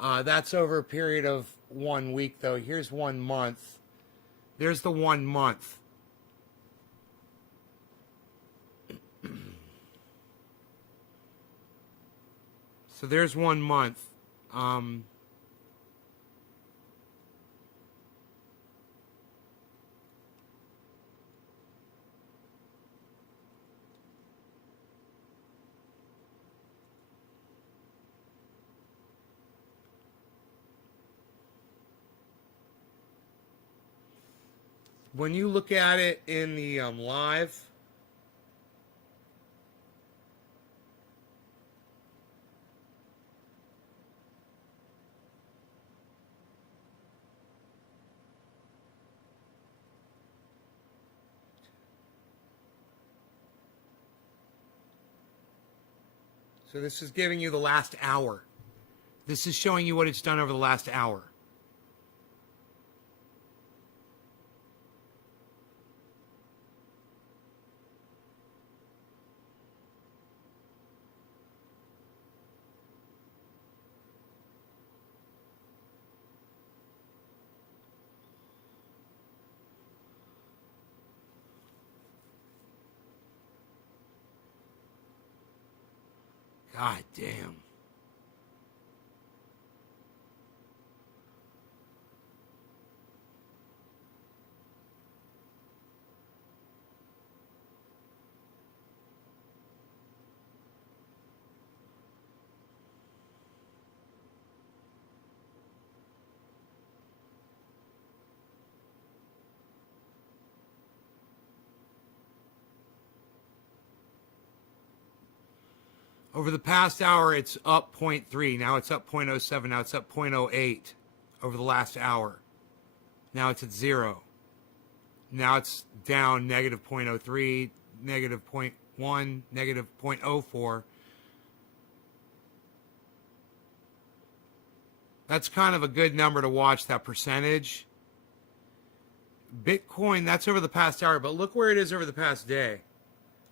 That's over a period of 1 week, though. Here's 1 month. There's the 1 month. So there's 1 month. When you look at it in the live, so this is giving you the last hour. This is showing you what it's done over the last hour. God damn. Over the past hour, it's up 0.3. Now it's up 0.07. Now it's up 0.08 over the last hour. Now it's at 0. Now it's down negative 0.03, negative 0.1, negative 0.04. That's kind of a good number to watch, that percentage. Bitcoin, that's over the past hour, but look where it is over the past day.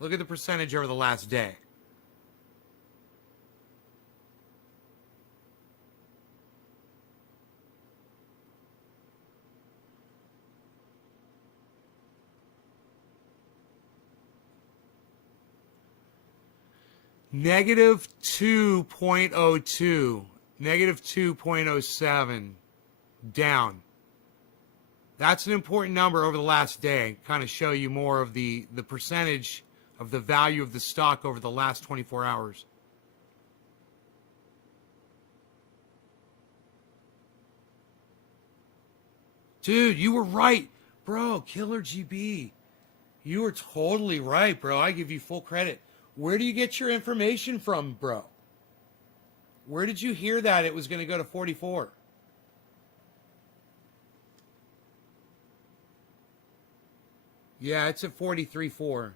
Look at the percentage over the last day. Negative 2.02, negative 2.07, down. That's an important number over the last day. Kind of show you more of the percentage of the value of the stock over the last 24 hours. Dude, you were right. Bro, Killer GB. You were totally right, bro. I give you full credit. Where do you get your information from, bro? Where did you hear that it was going to go to 44? Yeah, it's at 43.4.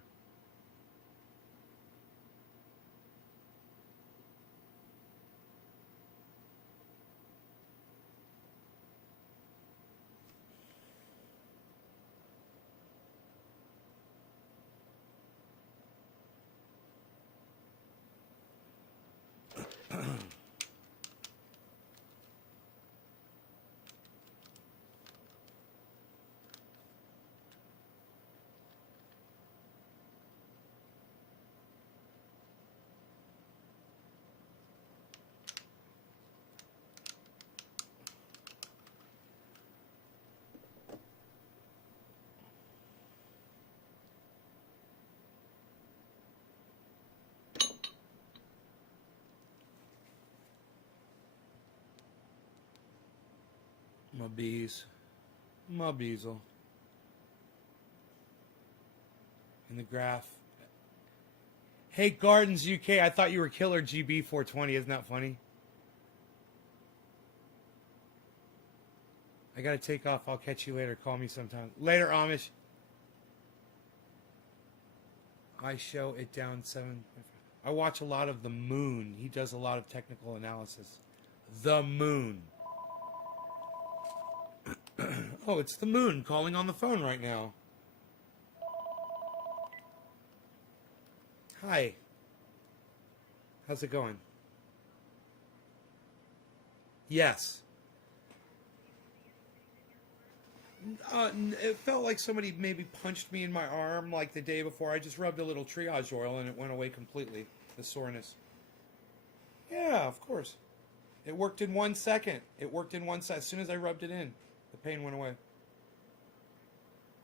My bees. My beesel. In the graph. Hey, Gardens UK, I thought you were Killer GB420. Isn't that funny? I gotta take off. I'll catch you later. Call me sometime. Later, Amish. I show it down 7. I watch a lot of The Moon. He does a lot of technical analysis. The Moon. Oh, it's the Moon calling on the phone right now. Hi. How's it going? Yes. It felt like somebody maybe punched me in my arm like the day before. I just rubbed a little triage oil and it went away completely, the soreness. Yeah, of course. It worked in 1 second. It worked in 1 second. As soon as I rubbed it in, the pain went away.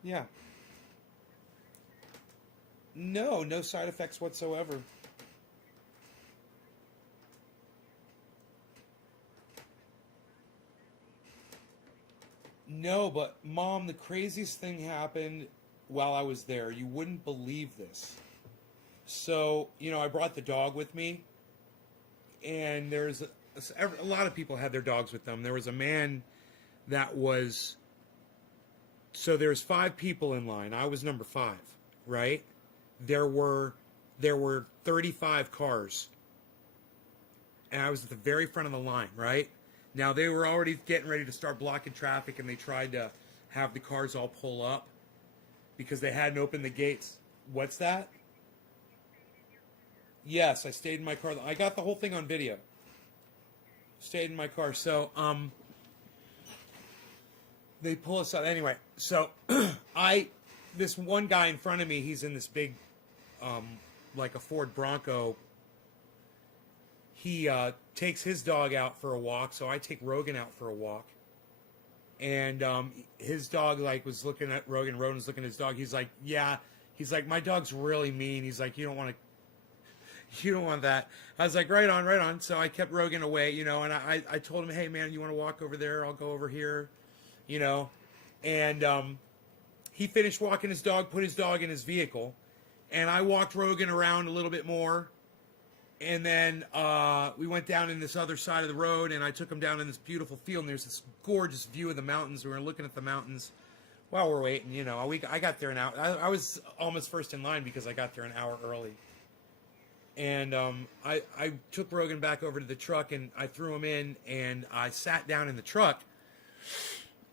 Yeah. No side effects whatsoever. No, but Mom, the craziest thing happened while I was there. You wouldn't believe this. So, I brought the dog with me, and there's a lot of people had their dogs with them. There was a man that was, so there's 5 people in line. I was number 5, right? There were 35 cars, and I was at the very front of the line, right? Now, they were already getting ready to start blocking traffic, and they tried to have the cars all pull up because they hadn't opened the gates. What's that? Yes, I stayed in my car. I got the whole thing on video. Stayed in my car. So, they pull us out. Anyway, so this one guy in front of me, he's in this big, like a Ford Bronco. He takes his dog out for a walk, so I take Rogan out for a walk. And his dog was looking at Rogan. Rogan was looking at his dog. He's like, yeah. He's like, my dog's really mean. He's like, you don't want that. I was like, right on. So I kept Rogan away, and I told him, hey man, you want to walk over there? I'll go over here, And he finished walking his dog, put his dog in his vehicle, and I walked Rogan around a little bit more. And then we went down in this other side of the road, and I took him down in this beautiful field, and there's this gorgeous view of the mountains. We were looking at the mountains while we're waiting, I got there an hour. I was almost first in line because I got there an hour early. And I took Rogan back over to the truck, and I threw him in, and I sat down in the truck.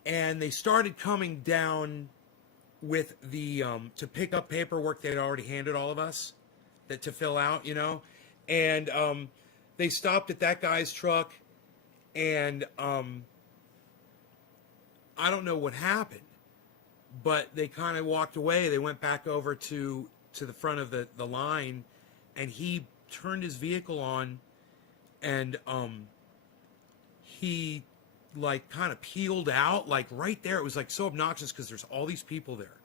And they started coming down with the to pick up paperwork they'd already handed all of us to fill out, And they stopped at that guy's truck, and I don't know what happened, but they kind of walked away. They went back over to the front of the line, and he turned his vehicle on, and he kind of peeled out right there. It was so obnoxious because there's all these people there,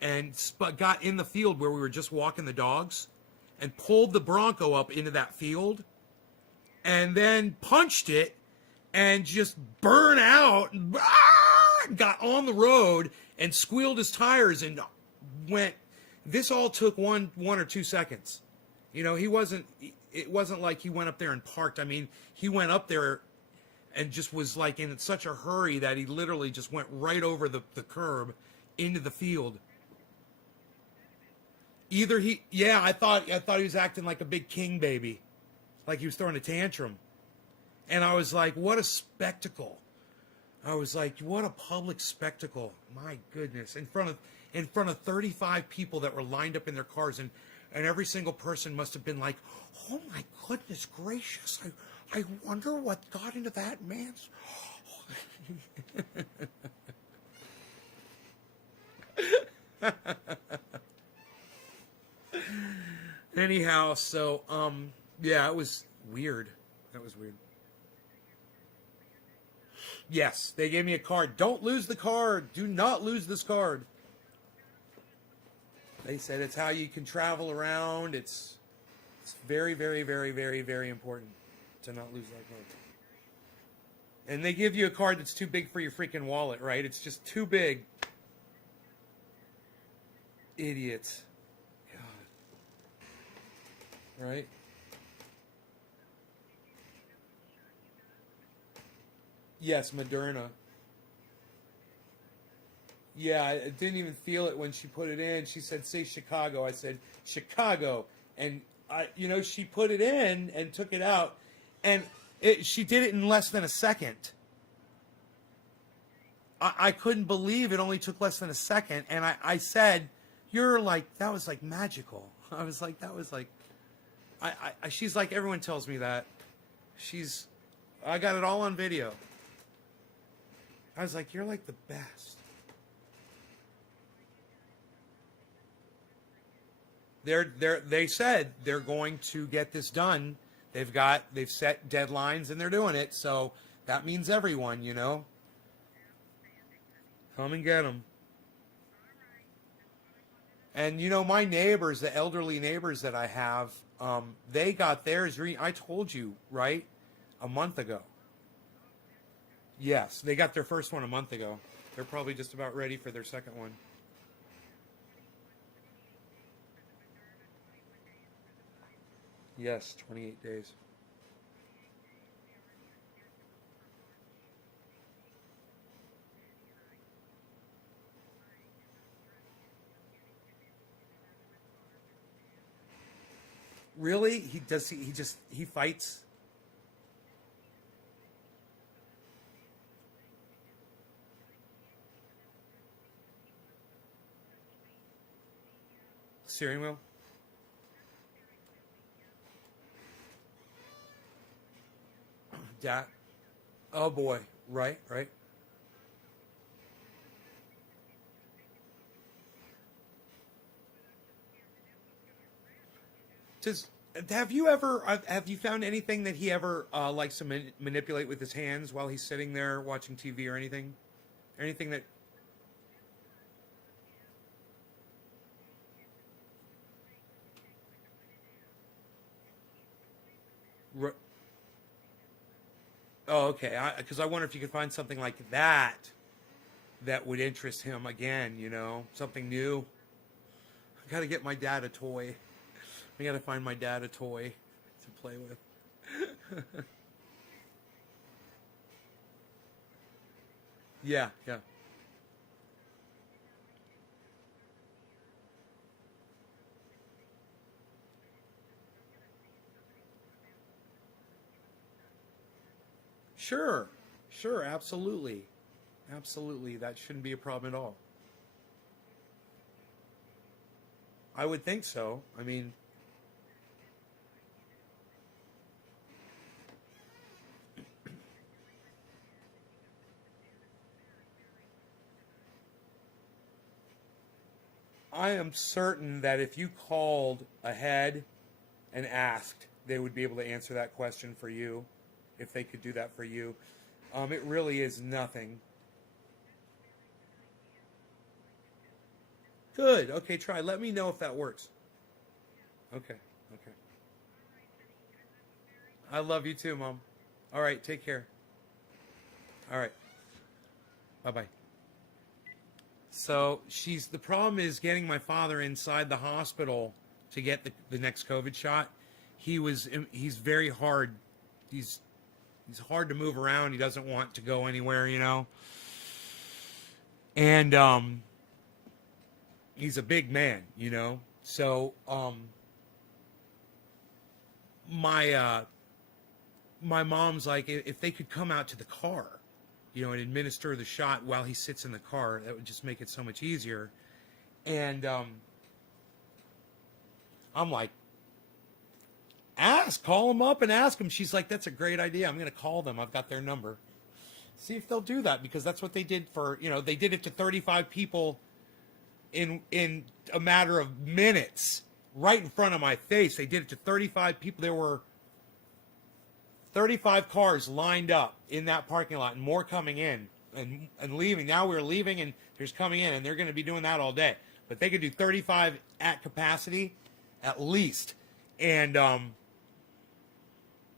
and got in the field where we were just walking the dogs, and pulled the Bronco up into that field, and then punched it, and just burned out, got on the road, and squealed his tires, and went This all took one or 2 seconds. You know, it wasn't like he went up there and parked. I mean, he went up there and just was like in such a hurry that he literally just went right over the curb into the field. I thought he was acting like a big king baby, like he was throwing a tantrum. And I was like, what a spectacle. I was like, what a public spectacle. My goodness. In front of 35 people that were lined up in their cars, and every single person must have been like, oh my goodness gracious. I wonder what got into that man's. Anyhow, so yeah, it was weird. That was weird. Yes, they gave me a card. Don't lose the card. Do not lose this card. They said it's how you can travel around. It's very, very, very, very, very important to not lose that card. And they give you a card that's too big for your freaking wallet, right? It's just too big. Idiots. God. Right? Yes, Moderna. Yeah, I didn't even feel it when she put it in. She said, say Chicago. I said, Chicago. And, she put it in and took it out. And she did it in less than a second. I couldn't believe it only took less than a second. And I said, that was like magical. I was like, that was like, she's like, everyone tells me that. I got it all on video. I was like, you're like the best. They said they're going to get this done. They've set deadlines and they're doing it. So that means everyone, come and get them. And my neighbors, the elderly neighbors that I have, they got theirs. I told you, right? A month ago. Yes, they got their first one a month ago. They're probably just about ready for their second one. Yes, 28 days. Really? He fights? Steering wheel? Dad. Oh boy. Right. Have you found anything that he ever likes to manipulate with his hands while he's sitting there watching TV or anything? Anything that... Oh, okay. Because I wonder if you could find something like that would interest him again, something new. I got to get my dad a toy. I got to find my dad a toy to play with. Yeah. Sure, absolutely. Absolutely, that shouldn't be a problem at all. I would think so. I mean, I am certain that if you called ahead and asked, they would be able to answer that question for you, if they could do that for you. It really is nothing. Good. Okay, try. Let me know if that works. Okay. I love you too, Mom. All right, take care. All right. Bye-bye. So the problem is getting my father inside the hospital to get the next COVID shot. He's very hard. He's hard to move around. He doesn't want to go anywhere, you know. And he's a big man, you know. So my mom's like, if they could come out to the car, you know, and administer the shot while he sits in the car, that would just make it so much easier. And I'm like, call them up and ask them. She's like, that's a great idea. I'm going to call them. I've got their number. See if they'll do that, because that's what they did for, you know, they did it to 35 people in a matter of minutes, right in front of my face. They did it to 35 people. There were 35 cars lined up in that parking lot, and more coming in and leaving. Now we're leaving, and there's coming in, and they're going to be doing that all day. But they could do 35 at capacity, at least. And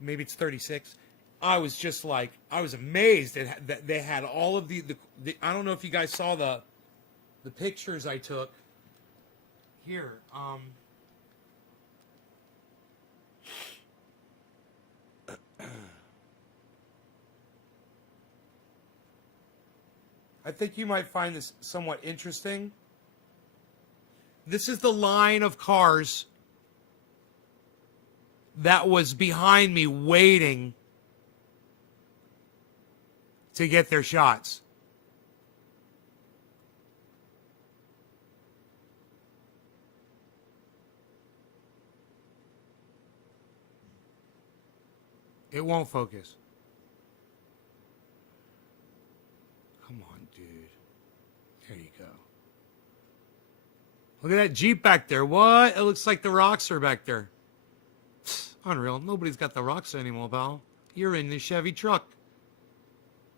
maybe it's 36. I was just like, I was amazed that they had all of the I don't know if you guys saw the pictures I took here. I think you might find this somewhat interesting. This is the line of cars that was behind me waiting to get their shots. It won't focus. Come on, dude. There you go. Look at that Jeep back there. What? It looks like the Roxor back there. Unreal. Nobody's got the Roxor anymore, pal. You're in the Chevy truck.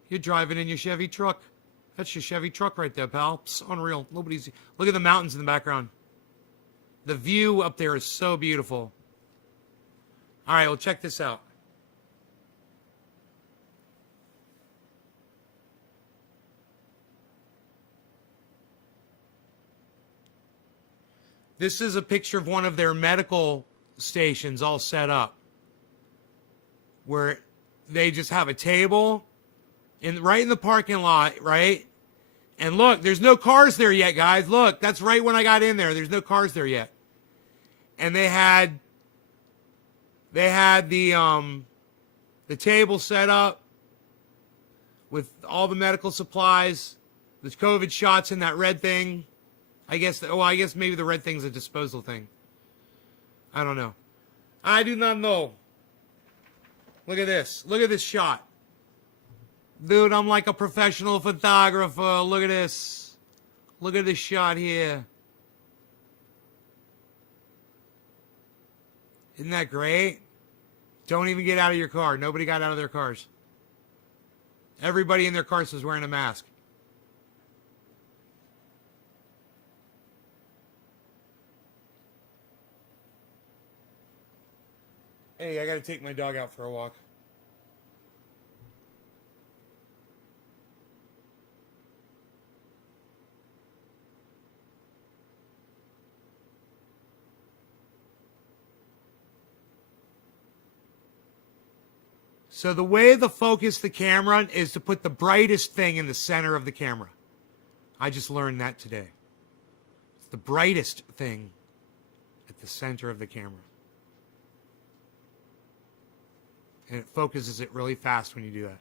You're driving in your Chevy truck. That's your Chevy truck right there, pal. Psst, unreal. Nobody's... Look at the mountains in the background. The view up there is so beautiful. All right, well, check this out. This is a picture of one of their medical stations all set up, where they just have a table right in the parking lot, right? And look, there's no cars there yet, guys. Look, that's right when I got in there. There's no cars there yet. And they had the table set up with all the medical supplies, the COVID shots in that red thing. I guess maybe the red thing's a disposal thing. I don't know. I do not know. Look at this. Look at this shot. Dude, I'm like a professional photographer. Look at this. Look at this shot here. Isn't that great? Don't even get out of your car. Nobody got out of their cars. Everybody in their cars was wearing a mask. Hey, I gotta take my dog out for a walk. So the way to focus the camera is to put the brightest thing in the center of the camera. I just learned that today. It's the brightest thing at the center of the camera. And it focuses it really fast when you do that.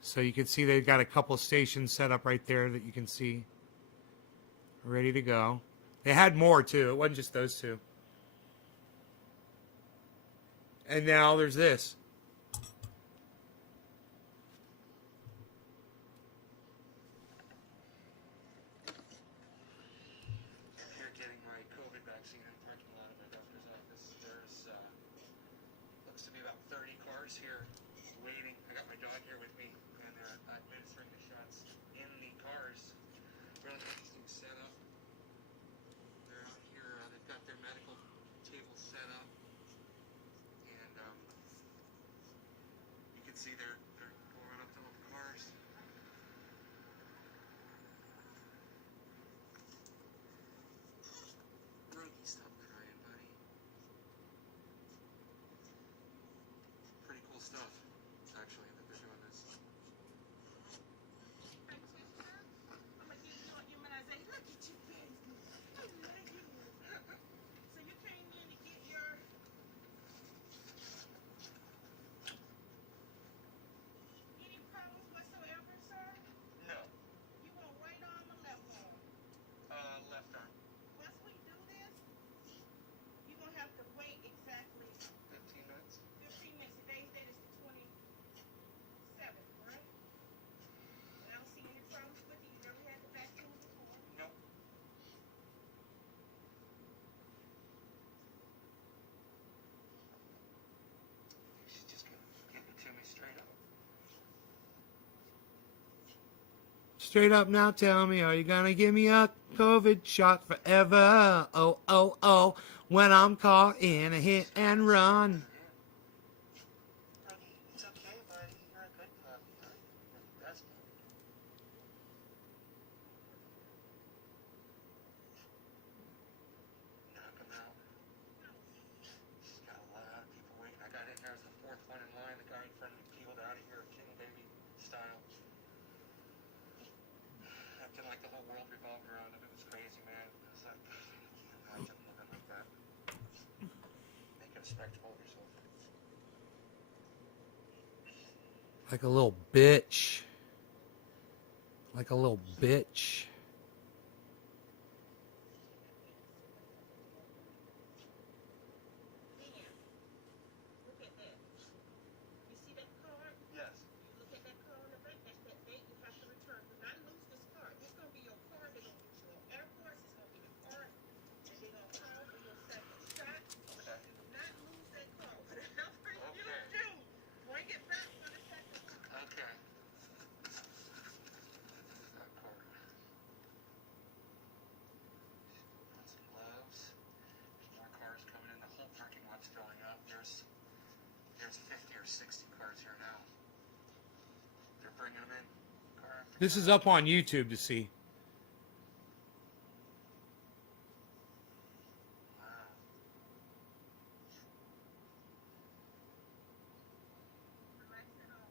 So you can see they've got a couple of stations set up right there that you can see. Ready to go. They had more too. It wasn't just those two. And now there's this. Here getting my COVID vaccine in the parking lot of my doctor's office. There's looks to be about 30 cars here waiting. I got my dog here with me, and administering the shots in the cars. Really interesting setup. They're out here. They've got their medical table set up, and you can see they're going up to all the cars. Straight up now, tell me, are you gonna give me a COVID shot forever? Oh, oh, oh, when I'm caught in a hit and run. It's okay, buddy. You're a good puppy. You're the best puppy. Knock him out. She's got a lot of people waiting. I got in there as the fourth one in line. The guy in front of me peeled out of here, king baby style. Acting like the whole world revolved around him. It was crazy, man. I was like, I can't imagine living like that. Making a spectacle of yourself. Like a little bitch. Like a little bitch. Look at that. You see that card? Yes. You look at that card on the back, that's that date you have to return. Do not lose this card. This is going to be your card. They're going to get you on airports. It's going to be the card. And they're going to call for your second shot. Okay. Do not lose that card. Whatever you Okay. do, bring it back for the second shot. Okay. That card. Got some gloves. There's more cars coming in. The whole parking lot's filling up. There's 50 or 60 cars here now. They're bringing them in. Car after This car. is up on YouTube to see. Wow. Relax it off.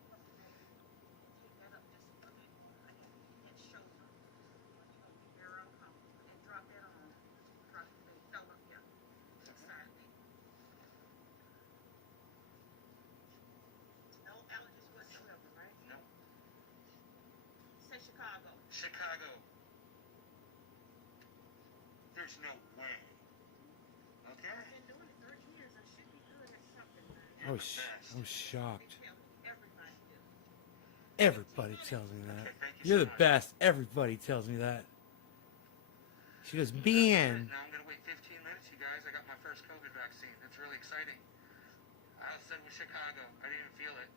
Take that up just a little bit more and shoulder. You're going to be very uncomfortable. And drop that on. Drop the leg. No, look here. Inside me. No allergies whatsoever, right? No. Say Chicago. Chicago. There's no way. Okay. I've been doing it 30 years. I should be good at something, man. I was shocked. They tell me everybody do. Everybody tells me that. Okay, thank you You're so the much. best. Everybody tells me that. She goes, man. Now I'm going to wait 15 minutes, you guys. I got my first COVID vaccine. It's really exciting. I said with Chicago. I didn't feel it.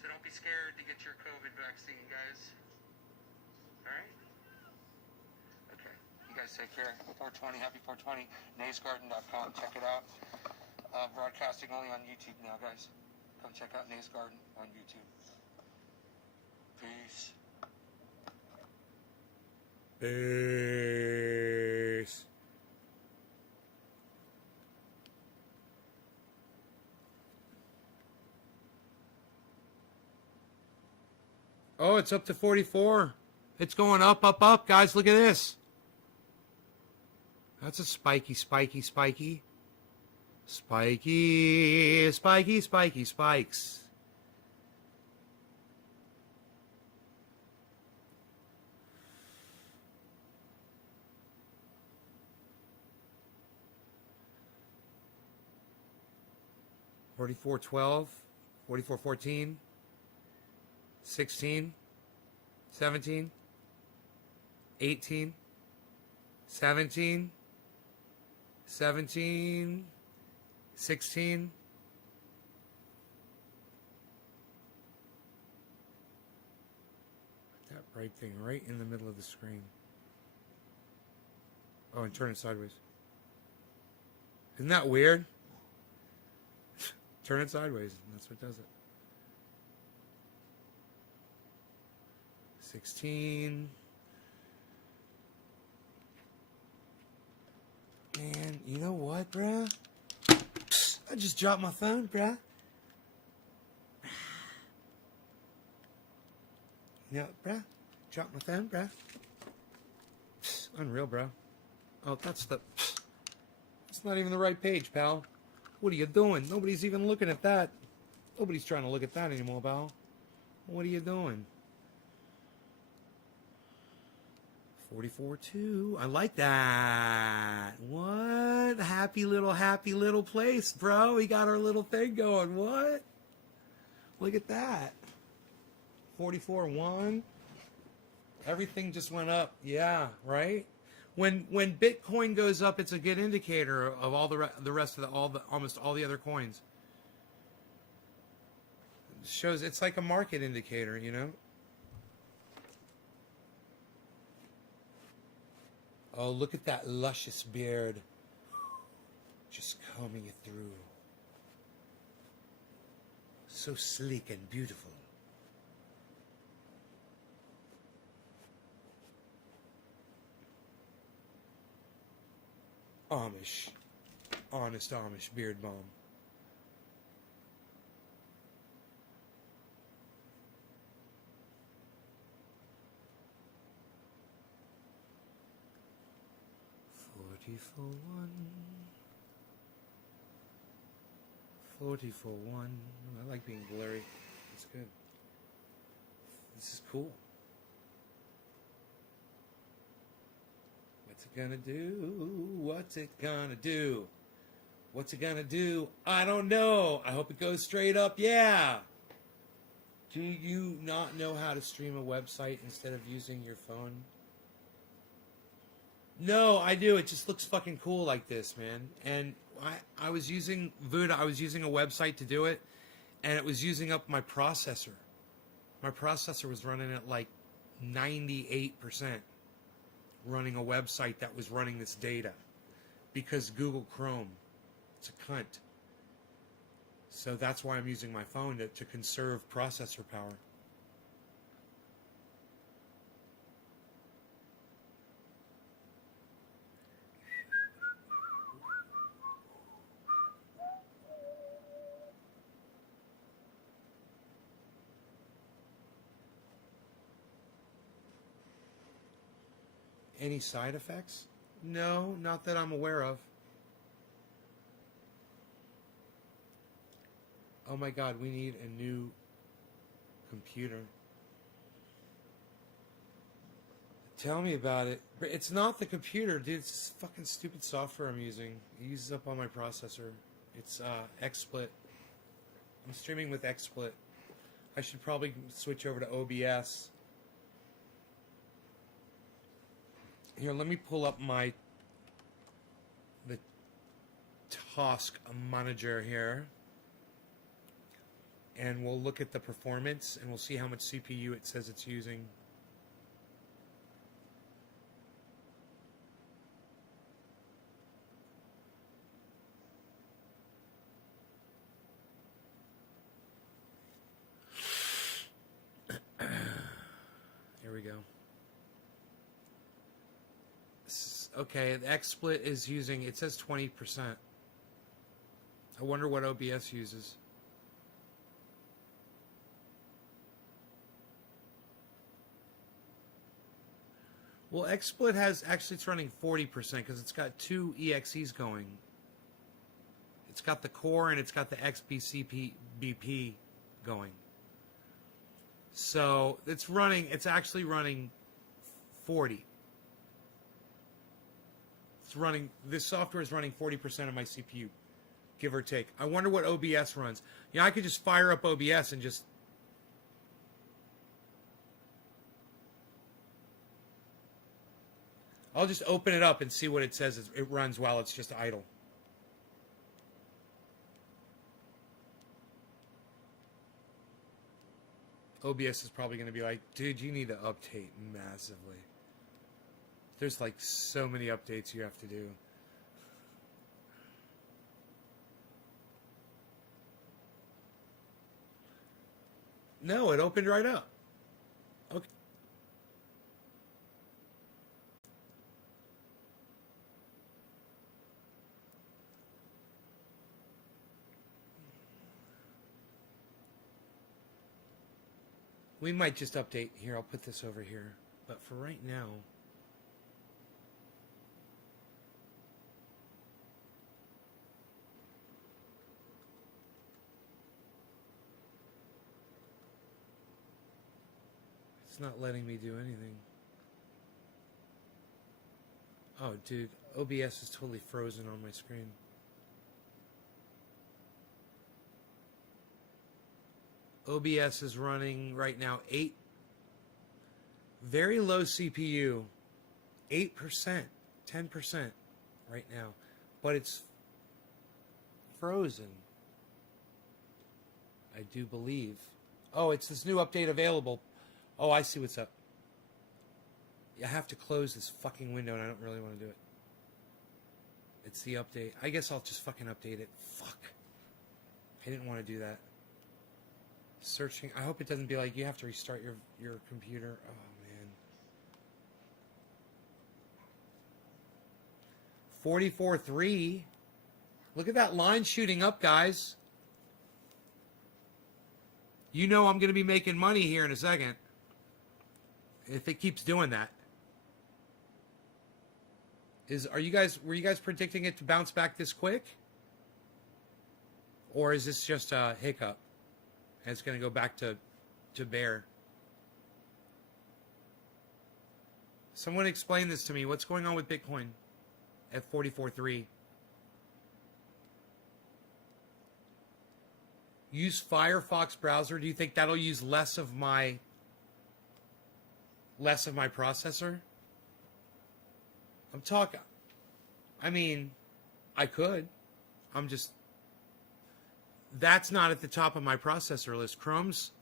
So don't be scared to get your COVID vaccine, guys. All right? Okay. You guys take care. 420, happy 420. NaysGarden.com. Check it out. Broadcasting only on YouTube now, guys. Come check out Nays Garden on YouTube. Peace. Peace. Oh, it's up to 44. It's going up, up, up. Guys, look at this. That's a spiky, spiky, spiky. Spiky, spiky, spiky, spikes. $44.12, $44.14, 16, 17, 18, 17, 17, 16. Put that bright thing right in the middle of the screen. Oh, and turn it sideways. Isn't that weird? Turn it sideways, and that's what does it. 16. Man, you know what, bruh? Psst, I just dropped my phone, bruh. You know, bruh? Dropped my phone, bruh. Psst, unreal, bro. Oh, that's the... Psst. That's not even the right page, pal. What are you doing? Nobody's even looking at that. Nobody's trying to look at that anymore, pal. What are you doing? 44.2. I like that. What? Happy little place, bro. We got our little thing going. What? Look at that. 44.1. Everything just went up. Yeah, right? When Bitcoin goes up, it's a good indicator of all the rest of almost all the other coins. It shows it's like a market indicator, you know. Oh, look at that luscious beard. Just combing it through. So sleek and beautiful. Amish. Honest Amish beard balm. For one. 40 for one. I like being blurry. It's good. This is cool. What's it gonna do? What's it gonna do? What's it gonna do? I don't know. I hope it goes straight up. Yeah. Do you not know how to stream a website instead of using your phone? No, I do. It just looks fucking cool like this, man. And I was using Voodoo. I was using a website to do it, and it was using up my processor. My processor was running at like 98%, running a website that was running this data, because Google Chrome, it's a cunt. So that's why I'm using my phone to conserve processor power. Any side effects? No, not that I'm aware of. Oh my god, we need a new computer. Tell me about it. It's not the computer, dude. It's this fucking stupid software I'm using. It uses up all my processor. It's XSplit. I'm streaming with XSplit. I should probably switch over to OBS. Here, let me pull up the task manager here. And we'll look at the performance and we'll see how much CPU it says it's using. Here we go. Okay, the XSplit is using, it says 20%. I wonder what OBS uses. Well, XSplit has, actually it's running 40% because it's got two EXEs going. It's got the core and it's got the XBCP going. So it's actually running 40. This software is running 40% of my CPU, give or take. I wonder what OBS runs. Yeah, I could just fire up OBS and just... I'll just open it up and see what it says it runs while it's just idle. OBS is probably going to be like, dude, you need to update massively. There's like so many updates you have to do. No, it opened right up. Okay. We might just update here. I'll put this over here. But for right now... It's not letting me do anything. Oh, dude. OBS is totally frozen on my screen. OBS is running right now 8. Very low CPU. 8%. 10% right now. But it's frozen. I do believe. Oh, it's this new update available. Oh, I see what's up. I have to close this fucking window and I don't really want to do it. It's the update. I guess I'll just fucking update it. Fuck. I didn't want to do that. Searching. I hope it doesn't be like you have to restart your computer. Oh, man. 44.3. Look at that line shooting up, guys. You know I'm going to be making money here in a second. If it keeps doing that. Were you guys predicting it to bounce back this quick? Or is this just a hiccup? And it's going to go back to bear. Someone explain this to me. What's going on with Bitcoin at 44.3? Use Firefox browser. Do you think that'll use less of my processor? I'm talking. I mean, I could. That's not at the top of my processor list. Chrome's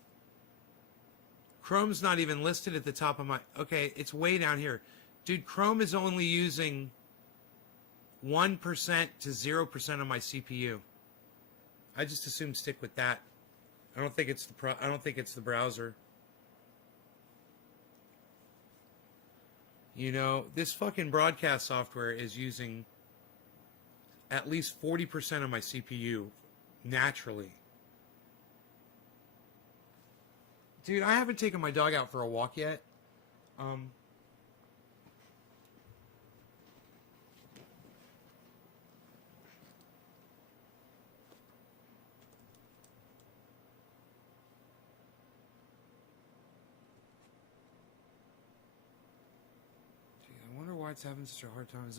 not even listed at the top of my... Okay, it's way down here. Dude, Chrome is only using 1% to 0% of my CPU. I just assume stick with that. I don't think it's the browser. You know, this fucking broadcast software is using at least 40% of my CPU naturally. Dude, I haven't taken my dog out for a walk yet. I wonder why it's having such a hard time.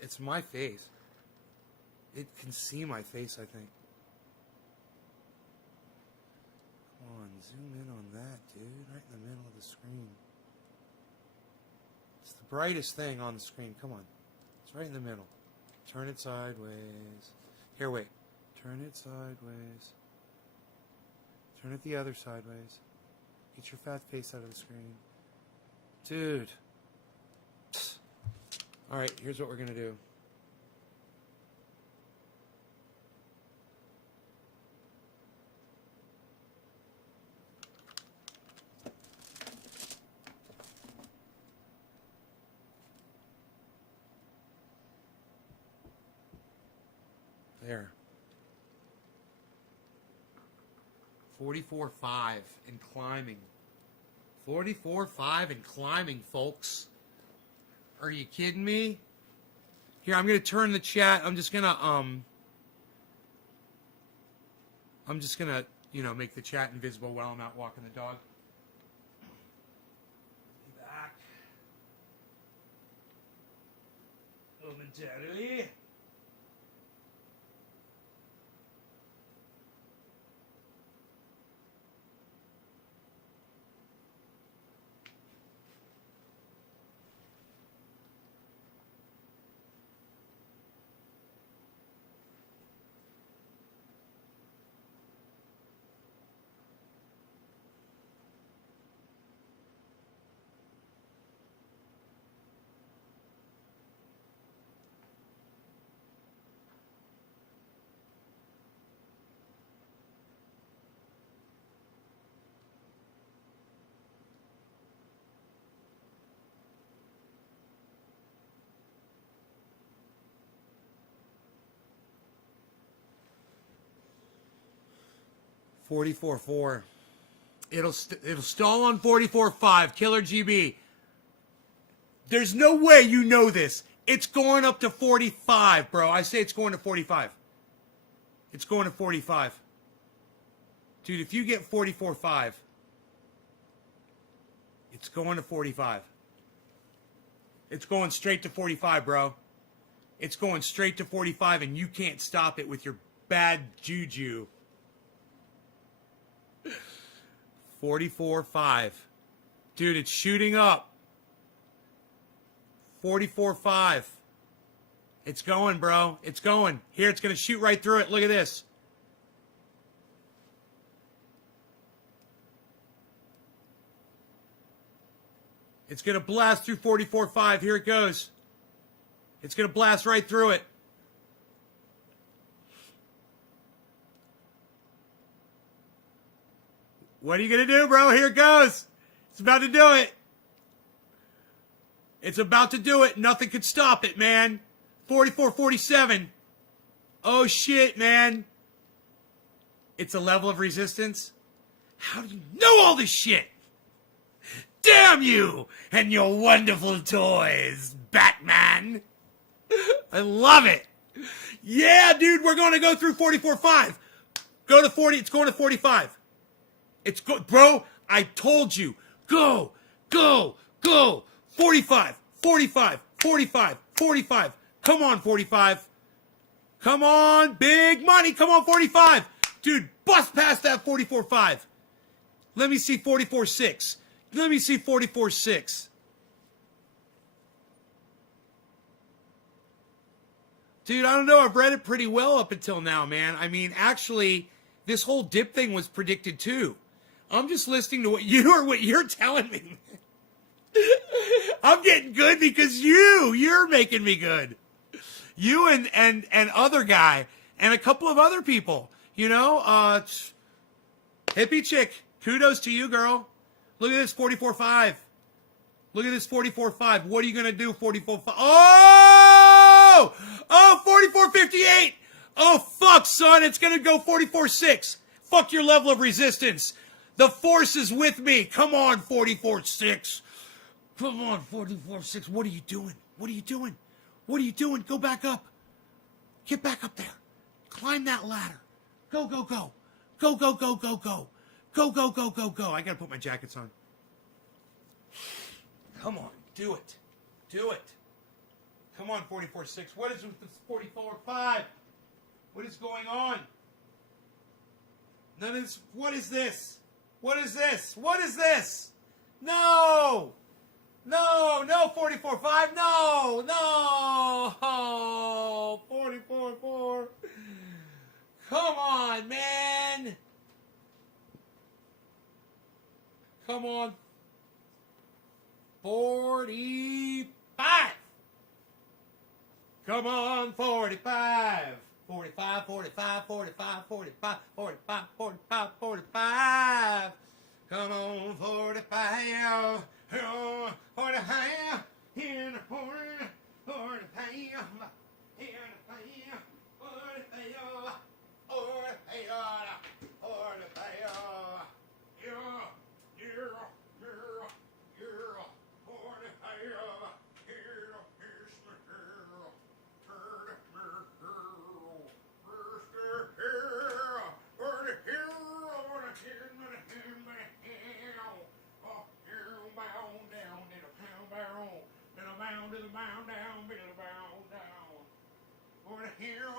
It's my face. It can see my face, I think. Come on, zoom in on that, dude. Right in the middle of the screen. It's the brightest thing on the screen. Come on. It's right in the middle. Turn it sideways. Here, wait. Turn it sideways. Turn it the other sideways. Get your fat face out of the screen. Dude. Alright, here's what we're going to do. There. 44.5 and climbing. 44.5 and climbing, folks. Are you kidding me? Here, I'm going to turn the chat. I'm just going to, you know, make the chat invisible while I'm out walking the dog. Back. Momentarily. $44.4. It'll stall on 44.5. Killer GB. There's no way you know this. It's going up to 45, bro. I say it's going to 45. It's going to 45. Dude, if you get 44.5, it's going to 45. It's going straight to 45, bro. It's going straight to 45, and you can't stop it with your bad juju. 44.5. Dude, it's shooting up. 44.5. It's going, bro. It's going. Here, it's going to shoot right through it. Look at this. It's going to blast through 44.5. Here it goes. It's going to blast right through it. What are you going to do, bro? Here it goes. It's about to do it. It's about to do it. Nothing could stop it, man. 44.47. Oh, shit, man. It's a level of resistance. How do you know all this shit? Damn you and your wonderful toys, Batman. I love it. Yeah, dude, we're going to go through 44.5. Go to 40. It's going to 45. It's bro, I told you. Go, go, go. 45, 45, 45, 45. Come on, 45. Come on, big money. Come on, 45. Dude, bust past that 44.5. Let me see 44.6. Let me see 44.6. Dude, I don't know. I've read it pretty well up until now, man. I mean, actually, this whole dip thing was predicted too. I'm just listening to what you're telling me. I'm getting good because you're making me good. You and other guy and a couple of other people, you know, hippie chick. Kudos to you, girl. Look at this 44.5. Look at this 44.5. What are you going to do, 44.5? Oh! Oh, 44.58. Oh, fuck, son. It's going to go 44.6. Fuck your level of resistance. The force is with me. Come on, 44.6. Come on, 44.6. What are you doing? What are you doing? What are you doing? Go back up. Get back up there. Climb that ladder. Go, go, go. Go, go, go, go, go. Go, go, go, go, go. I gotta put my jackets on. Come on, do it. Do it. Come on, 44.6. What is with this 44.5? What is going on? None of this. What is this? What is this? What is this? No! No, no, 44.5. No, no. 44.4. Come on, man. Come on. 45. Come on, 45. 45, 45, 45, 45, 45, 45, 45. Come on, 45. 45. In 45. 45. Bound down, bound down. For the hero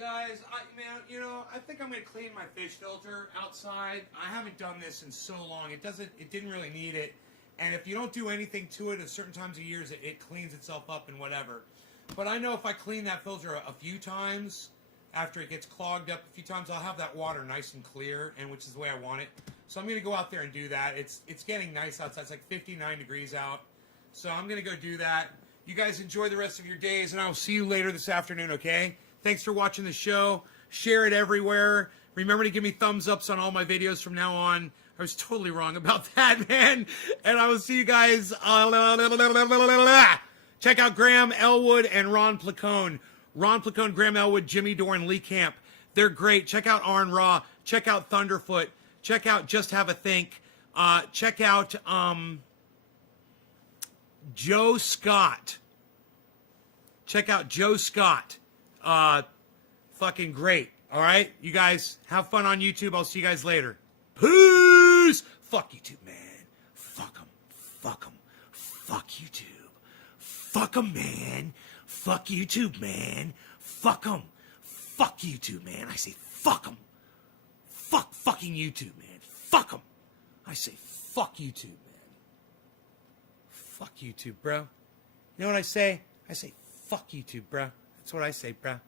guys, I think I'm gonna clean my fish filter outside. I haven't done this in so long. It didn't really need it. And if you don't do anything to it at certain times of years, it cleans itself up and whatever. But I know if I clean that filter a few times, after it gets clogged up a few times, I'll have that water nice and clear, and which is the way I want it. So I'm gonna go out there and do that. It's getting nice outside. It's like 59 degrees out. So I'm gonna go do that. You guys enjoy the rest of your days, and I will see you later this afternoon, okay? Thanks for watching the show. Share it everywhere. Remember to give me thumbs ups on all my videos from now on. I was totally wrong about that, man. And I will see you guys. Check out Graham Elwood and Ron Placone. Ron Placone, Graham Elwood, Jimmy Dorn, Lee Camp. They're great. Check out Arn Raw. Check out Thunderfoot. Check out Just Have a Think. Check out Joe Scott. Check out Joe Scott. Fucking great. All right? You guys have fun on YouTube. I'll see you guys later. Peace! Fuck YouTube, man. Fuck them. Fuck them. Fuck YouTube. Fuck them, man. Fuck YouTube, man. Fuck them. Fuck YouTube, man. I say fuck them. Fuck fucking YouTube, man. Fuck them. I say fuck YouTube, man. Fuck YouTube, bro. You know what I say? I say fuck YouTube, bro. That's what I say, bro.